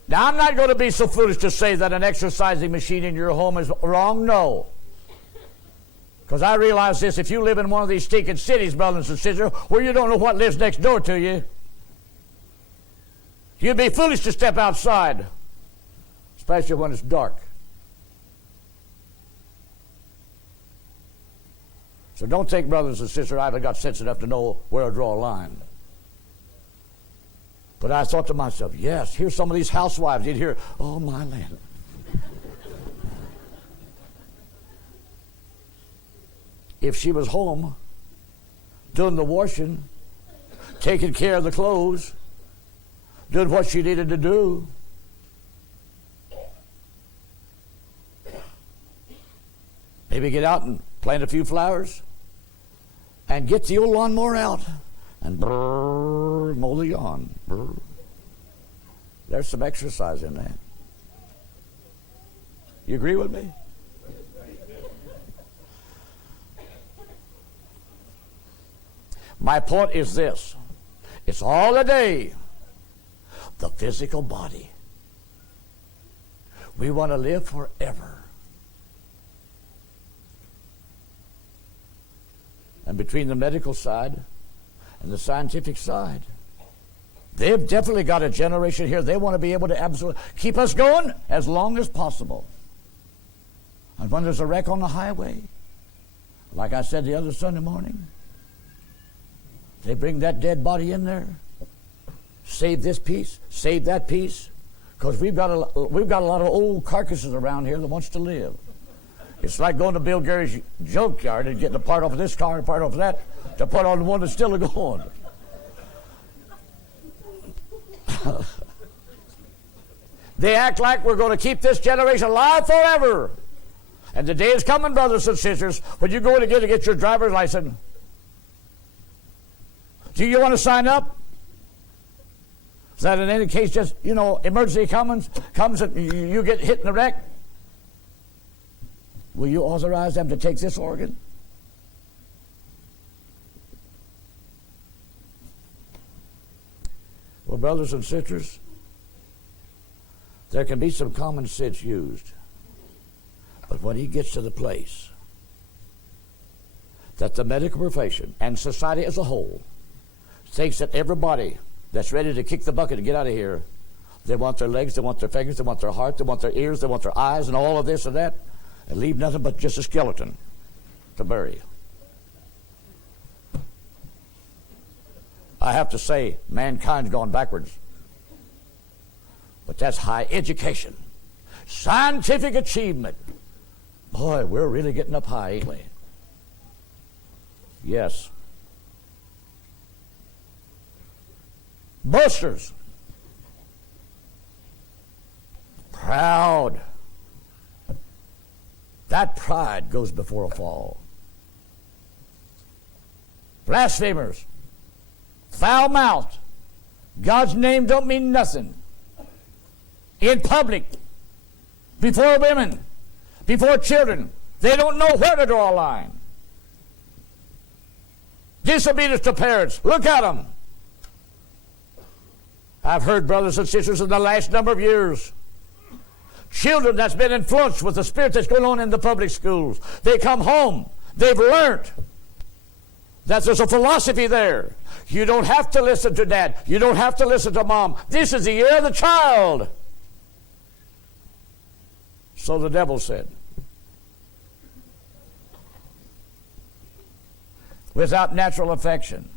Now, I'm not going to be so foolish to say that an exercising machine in your home is wrong. No. Because I realize this, if you live in one of these stinking cities, brothers and sisters, where you don't know what lives next door to you, you'd be foolish to step outside, especially when it's dark. So don't think, brothers and sisters, I haven't got sense enough to know where to draw a line. But I thought to myself, yes, here's some of these housewives. You'd hear, oh, my land. If she was home, doing the washing, taking care of the clothes, doing what she needed to do, maybe get out and plant a few flowers, and get the old lawnmower out and mow the lawn. There's some exercise in that. You agree with me? My point is this. It's all a day. The physical body. We want to live forever. And between the medical side and the scientific side, they've definitely got a generation here. They want to be able to absolutely keep us going as long as possible. And when there's a wreck on the highway, like I said the other Sunday morning, they bring that dead body in there, save this piece, save that piece, because we've got a lot of old carcasses around here that wants to live. It's like going to Bill Gary's junkyard and getting a part off of this car, a part off of that, to put on the one that's still going. They act like we're going to keep this generation alive forever. And the day is coming, brothers and sisters, when you go to get your driver's license. Do you want to sign up? Is that in any case just, emergency comes and you get hit in a wreck? Will you authorize them to take this organ? Well, brothers and sisters, there can be some common sense used. But when he gets to the place that the medical profession and society as a whole thinks that everybody that's ready to kick the bucket and get out of here, they want their legs, they want their fingers, they want their heart, they want their ears, they want their eyes, and all of this and that, and leave nothing but just a skeleton to bury. I have to say, mankind's gone backwards. But that's high education, scientific achievement. Boy, we're really getting up high, ain't we? Yes. Boasters. Proud. That pride goes before a fall. Blasphemers. Foul-mouthed. God's name don't mean nothing. In public. Before women. Before children. They don't know where to draw a line. Disobedience to parents. Look at them. I've heard brothers and sisters in the last number of years, children that's been influenced with the spirit that's going on in the public schools. They come home. They've learned that there's a philosophy there. You don't have to listen to dad. You don't have to listen to mom. This is the year of the child. So the devil said. Without natural affection.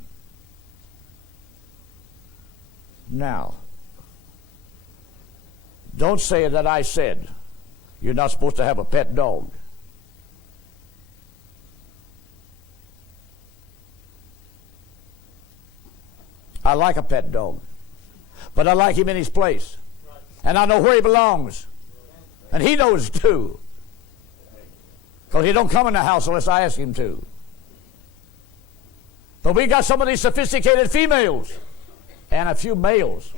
Now, don't say that I said you're not supposed to have a pet dog. I like a pet dog, but I like him in his place. And I know where he belongs. And he knows too. Because he don't come in the house unless I ask him to. But we got some of these sophisticated females and a few males.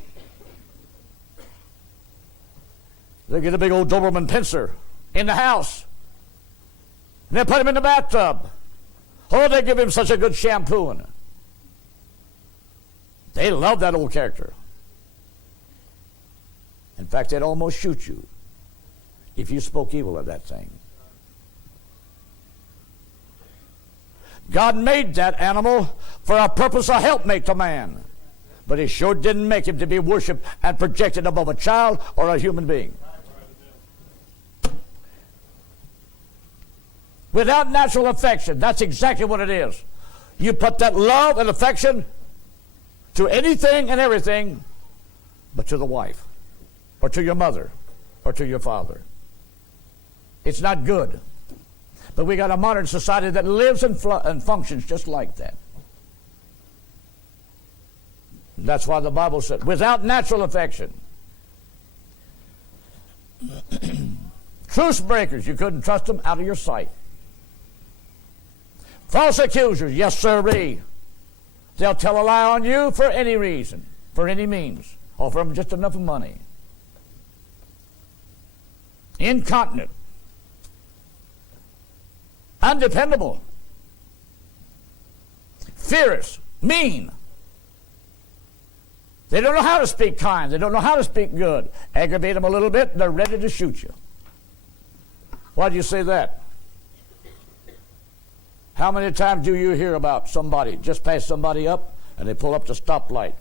They get a big old Doberman pincer in the house. And they put him in the bathtub. Oh, they give him such a good shampooing. They love that old character. In fact, they'd almost shoot you if you spoke evil of that thing. God made that animal for a purpose, a helpmate to man. But he sure didn't make him to be worshipped and projected above a child or a human being. Without natural affection, that's exactly what it is. You put that love and affection to anything and everything but to the wife, or to your mother, or to your father. It's not good. But we got a modern society that lives and functions just like that. That's why the Bible said, without natural affection. Truce breakers, you couldn't trust them out of your sight. False accusers, yes sirree. They'll tell a lie on you for any reason, for any means, offer them just enough money. Incontinent, undependable, fierce, mean. They don't know how to speak kind. They don't know how to speak good. Aggravate them a little bit, and they're ready to shoot you. Why do you say that? How many times do you hear about somebody just pass somebody up and they pull up the stoplight?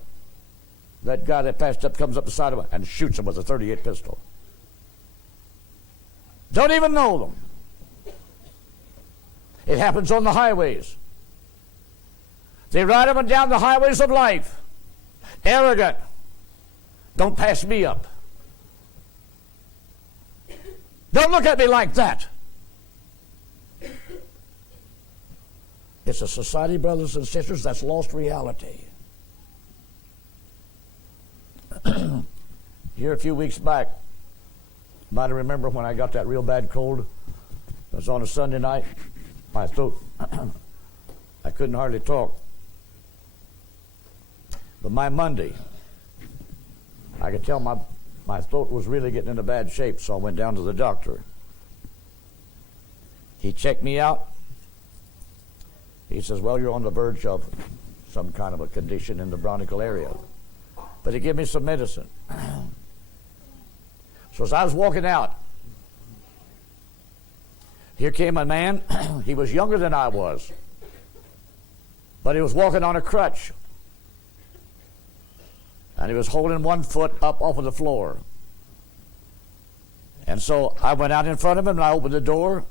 That guy that passed up comes up beside him and shoots him with a .38 pistol. Don't even know them. It happens on the highways. They ride up and down the highways of life. Arrogant. Don't pass me up. Don't look at me like that. It's a society, brothers and sisters, that's lost reality. Here a few weeks back, you might remember when I got that real bad cold. It was on a Sunday night. My throat, I couldn't hardly talk. But my Monday, I could tell my throat was really getting into bad shape, so I went down to the doctor. He checked me out. He says, well, you're on the verge of some kind of a condition in the bronchial area. But he gave me some medicine. So as I was walking out, here came a man. He was younger than I was, but he was walking on a crutch. And he was holding one foot up off of the floor. And so I went out in front of him and I opened the door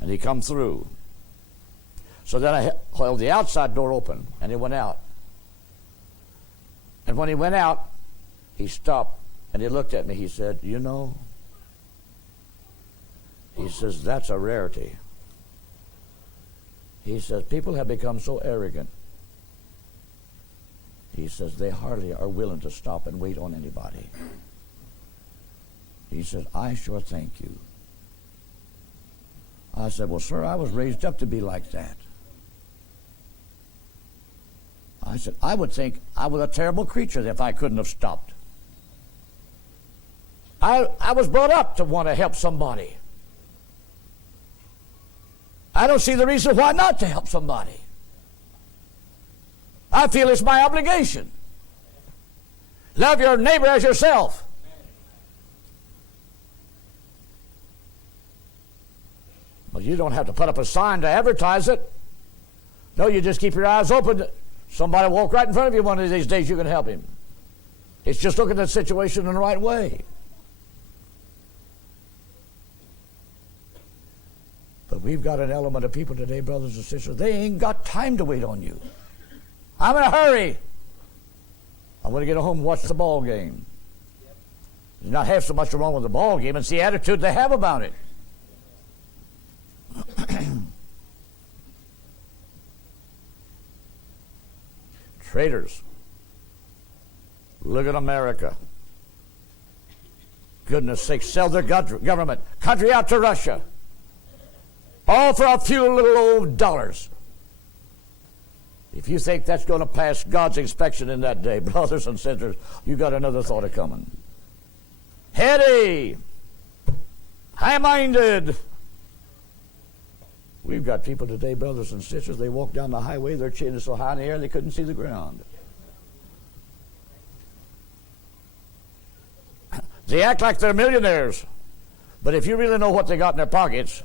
and he come through. So then I held the outside door open and he went out. And when he went out, he stopped and he looked at me. He said, you know, he says, that's a rarity. He says, people have become so arrogant. He says, they hardly are willing to stop and wait on anybody. He says, I sure thank you. I said, well, sir, I was raised up to be like that. I said, I would think I was a terrible creature if I couldn't have stopped. I was brought up to want to help somebody. I don't see the reason why not to help somebody. I feel it's my obligation. Love your neighbor as yourself. Well, you don't have to put up a sign to advertise it. No, you just keep your eyes open. Somebody walk right in front of you one of these days, you can help him. It's just looking at the situation in the right way. But we've got an element of people today, brothers and sisters, they ain't got time to wait on you. I'm in a hurry. I want to get home and watch the ball game. There's not half so much wrong with the ball game. It's the attitude they have about it. Traitors. Look at America. Goodness sake, sell their government, country out to Russia. All for a few little old dollars. If you think that's going to pass God's inspection in that day, brothers and sisters, you got another thought coming. Heady, high-minded. We've got people today, brothers and sisters, they walk down the highway, their chin is so high in the air they couldn't see the ground. They act like they're millionaires, but if you really know what they got in their pockets,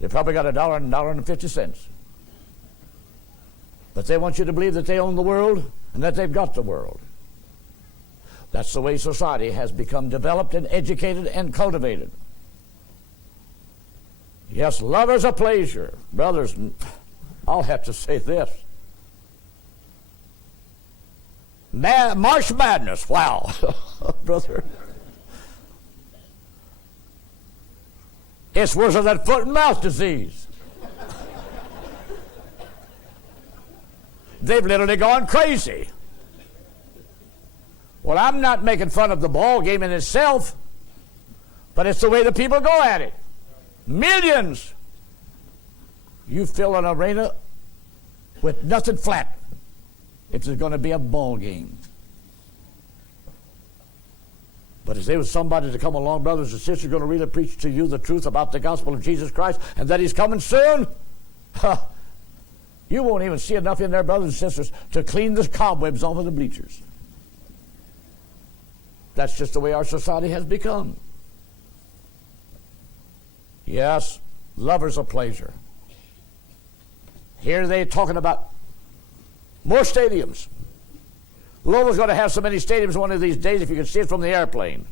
they probably got $1 and $1.50. But they want you to believe that they own the world and that they've got the world. That's the way society has become developed and educated and cultivated. Yes, lovers of pleasure. Brothers, I'll have to say this. March Madness, wow. Brother. It's worse than that foot and mouth disease. They've literally gone crazy. Well, I'm not making fun of the ball game in itself, but it's the way the people go at it. Millions. You fill an arena with nothing flat if there's going to be a ball game. But if there was somebody to come along, brothers and sisters, going to really preach to you the truth about the gospel of Jesus Christ and that he's coming soon, you won't even see enough in there, brothers and sisters, to clean the cobwebs off of the bleachers. That's just the way our society has become. Yes, lovers of pleasure. Here they're talking about more stadiums. Louisville's going to have so many stadiums one of these days if you can see it from the airplane.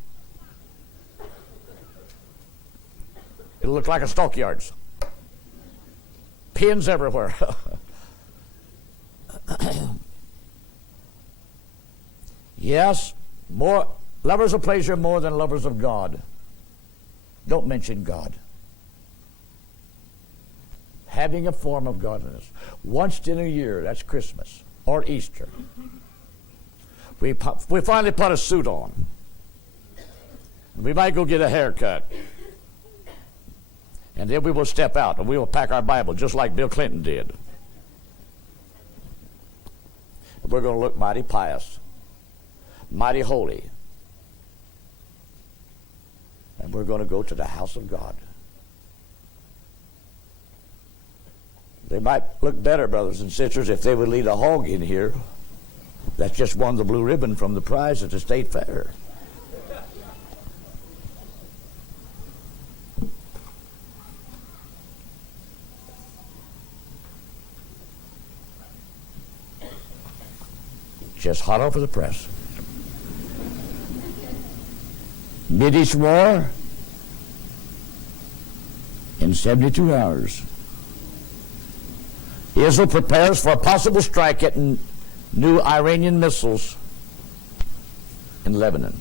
It'll look like a stockyards. Pins everywhere. Yes, more lovers of pleasure more than lovers of God. Don't mention God. Having a form of godliness. Once in a year, that's Christmas or Easter. We finally put a suit on. We might go get a haircut. And then we will step out and we will pack our Bible just like Bill Clinton did. We're going to look mighty pious, mighty holy. And we're going to go to the house of God. They might look better, brothers and sisters, if they would lead a hog in here that just won the blue ribbon from the prize at the state fair. Just hot off of the press. Mideast war in 72 hours. Israel prepares for a possible strike at new Iranian missiles in Lebanon.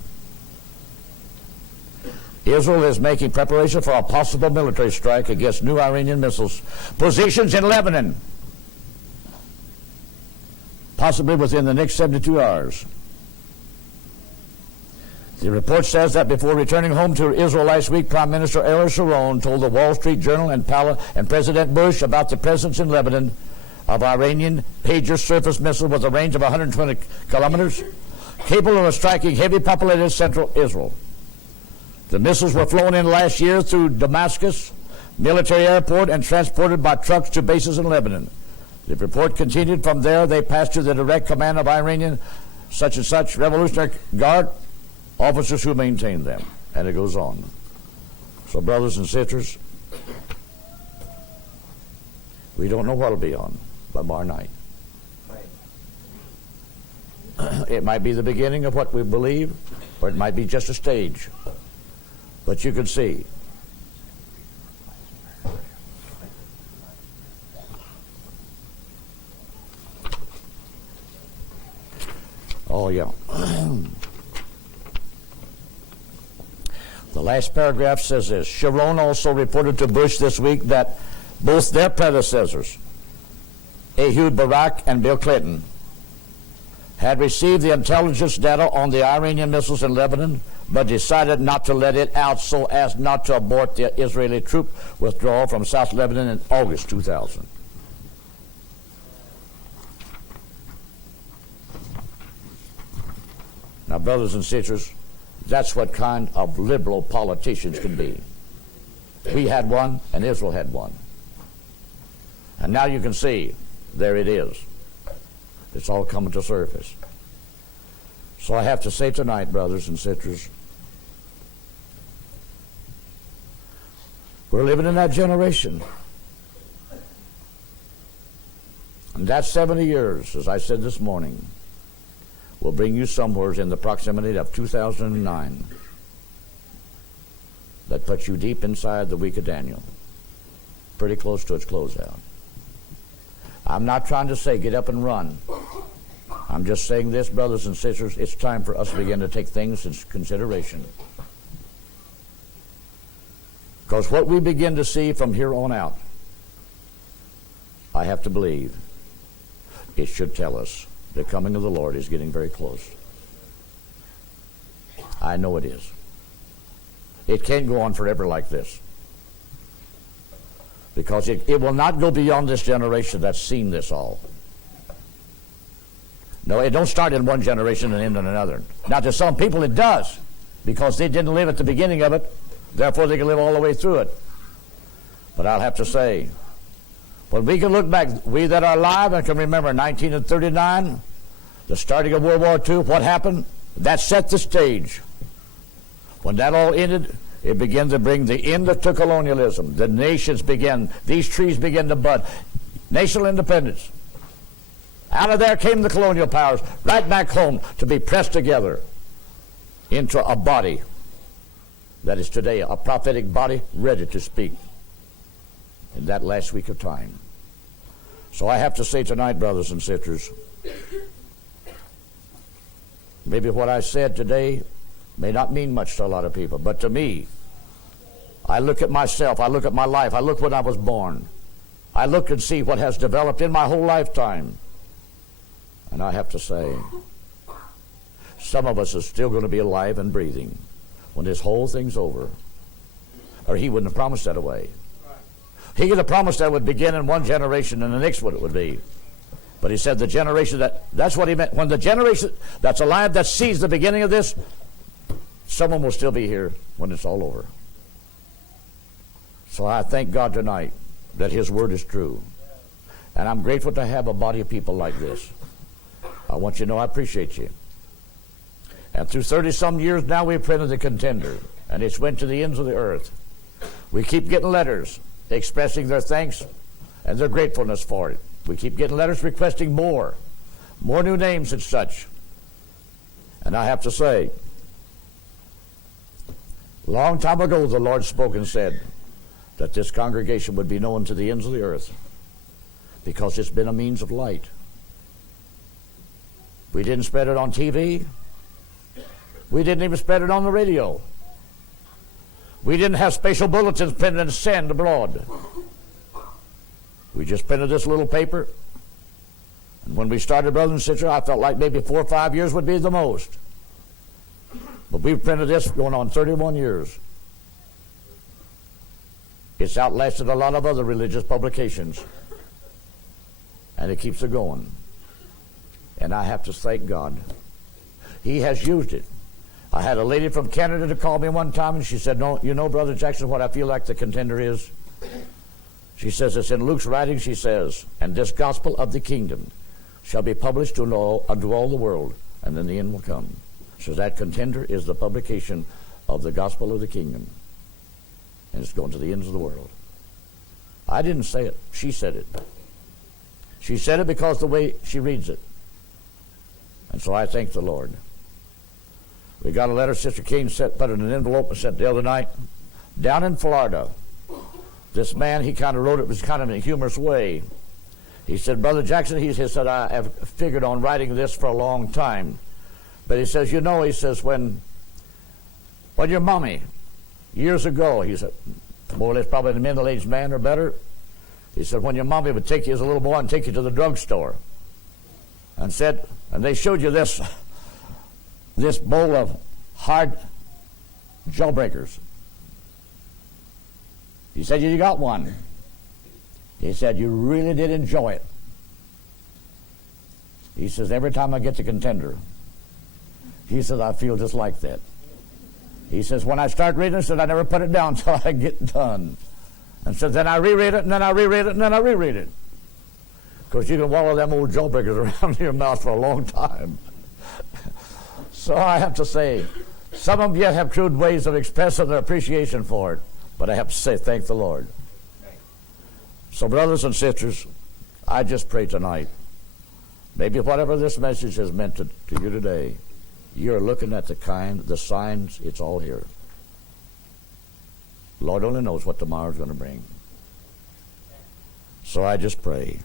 Israel is making preparation for a possible military strike against new Iranian missiles positions in Lebanon, possibly within the next 72 hours. The report says that before returning home to Israel last week, Prime Minister Ariel Sharon told the Wall Street Journal and President Bush about the presence in Lebanon of Iranian Patriot surface missile with a range of 120 kilometers, capable of striking heavy populated central Israel. The missiles were flown in last year through Damascus military airport and transported by trucks to bases in Lebanon. The report continued. From there, they passed to the direct command of Iranian such and such Revolutionary Guard officers who maintain them. And it goes on. So, brothers and sisters, we don't know what it'll be on tomorrow night. It might be the beginning of what we believe, or it might be just a stage. But you can see. Oh, yeah. The last paragraph says this. Sharon also reported to Bush this week that both their predecessors, Ehud Barak and Bill Clinton, had received the intelligence data on the Iranian missiles in Lebanon, but decided not to let it out so as not to abort the Israeli troop withdrawal from South Lebanon in August 2000. Now, brothers and sisters, that's what kind of liberal politicians can be. We had one, and Israel had one. And now you can see, there it is. It's all coming to surface. So I have to say tonight, brothers and sisters, we're living in that generation. And that 70 years, as I said this morning, will bring you somewhere in the proximity of 2009 that puts you deep inside the week of Daniel, pretty close to its closeout. I'm not trying to say get up and run. I'm just saying this, brothers and sisters, it's time for us to begin to take things into consideration. Because what we begin to see from here on out, I have to believe, it should tell us the coming of the Lord is getting very close. I know it is. It can't go on forever like this. Because it will not go beyond this generation that's seen this all. No, it don't start in one generation and end in another. Now, to some people it does, because they didn't live at the beginning of it, therefore they can live all the way through it. But I'll have to say, when we can look back, we that are alive and can remember 1939, the starting of World War II, what happened? That set the stage. When that all ended, it began to bring the end to colonialism. The nations began, these trees began to bud. National independence. Out of there came the colonial powers, right back home to be pressed together into a body that is today a prophetic body ready to speak in that last week of time. So I have to say tonight, brothers and sisters, maybe what I said today may not mean much to a lot of people, but to me, I look at myself, I look at my life, I look when I was born. I look and see what has developed in my whole lifetime. And I have to say, some of us are still going to be alive and breathing when this whole thing's over. Or he wouldn't have promised that away. He could have promised that would begin in one generation and the next one it would be. But he said the generation that's what he meant. When the generation that's alive that sees the beginning of this, someone will still be here when it's all over. So I thank God tonight that his word is true. And I'm grateful to have a body of people like this. I want you to know I appreciate you. And through 30-some years now, we've printed the Contender, and it's went to the ends of the earth. We keep getting letters expressing their thanks and their gratefulness for it. We keep getting letters requesting more new names and such. And I have to say, long time ago, the Lord spoke and said that this congregation would be known to the ends of the earth because it's been a means of light. We didn't spread it on TV. We didn't even spread it on the radio. We didn't have special bulletins printed and sent abroad. We just printed this little paper. And when we started, brothers and sisters, I felt like maybe 4 or 5 years would be the most. But we've printed this going on 31 years. It's outlasted a lot of other religious publications. And it keeps it going. And I have to thank God. He has used it. I had a lady from Canada to call me one time, and she said, "No, you know, Brother Jackson, what I feel like the Contender is?" She says, it's in Luke's writing, she says, "And this gospel of the kingdom shall be published unto all the world, and then the end will come." So that Contender is the publication of the gospel of the kingdom. And it's going to the ends of the world. I didn't say it. She said it. She said it because the way she reads it. And so I thank the Lord. We got a letter Sister King put in an envelope and sent the other night. Down in Florida, this man, he kind of wrote it was kind of in a humorous way. He said, "Brother Jackson," he said, "I have figured on writing this for a long time." But he says, "You know," he says, when your mommy, years ago," he said, more or less probably a middle-aged man or better, he said, "when your mommy would take you as a little boy and take you to the drugstore and they showed you this bowl of hard jawbreakers. He said, you got one. He said, you really did enjoy it. He says, every time I get the Contender, he says, I feel just like that. He says, when I start reading it, I never put it down until I get done. And so then I reread it, and then I reread it, and then I reread it. Because you can wallow them old jawbreakers around in your mouth for a long time. So I have to say, some of you have crude ways of expressing their appreciation for it. But I have to say, thank the Lord. So brothers and sisters, I just pray tonight, maybe whatever this message has meant to you today, you're looking at the signs, it's all here. Lord only knows what tomorrow's going to bring. So I just pray,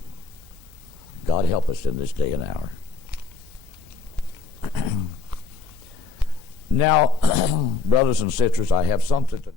God help us in this day and hour. Now, brothers and sisters, I have something to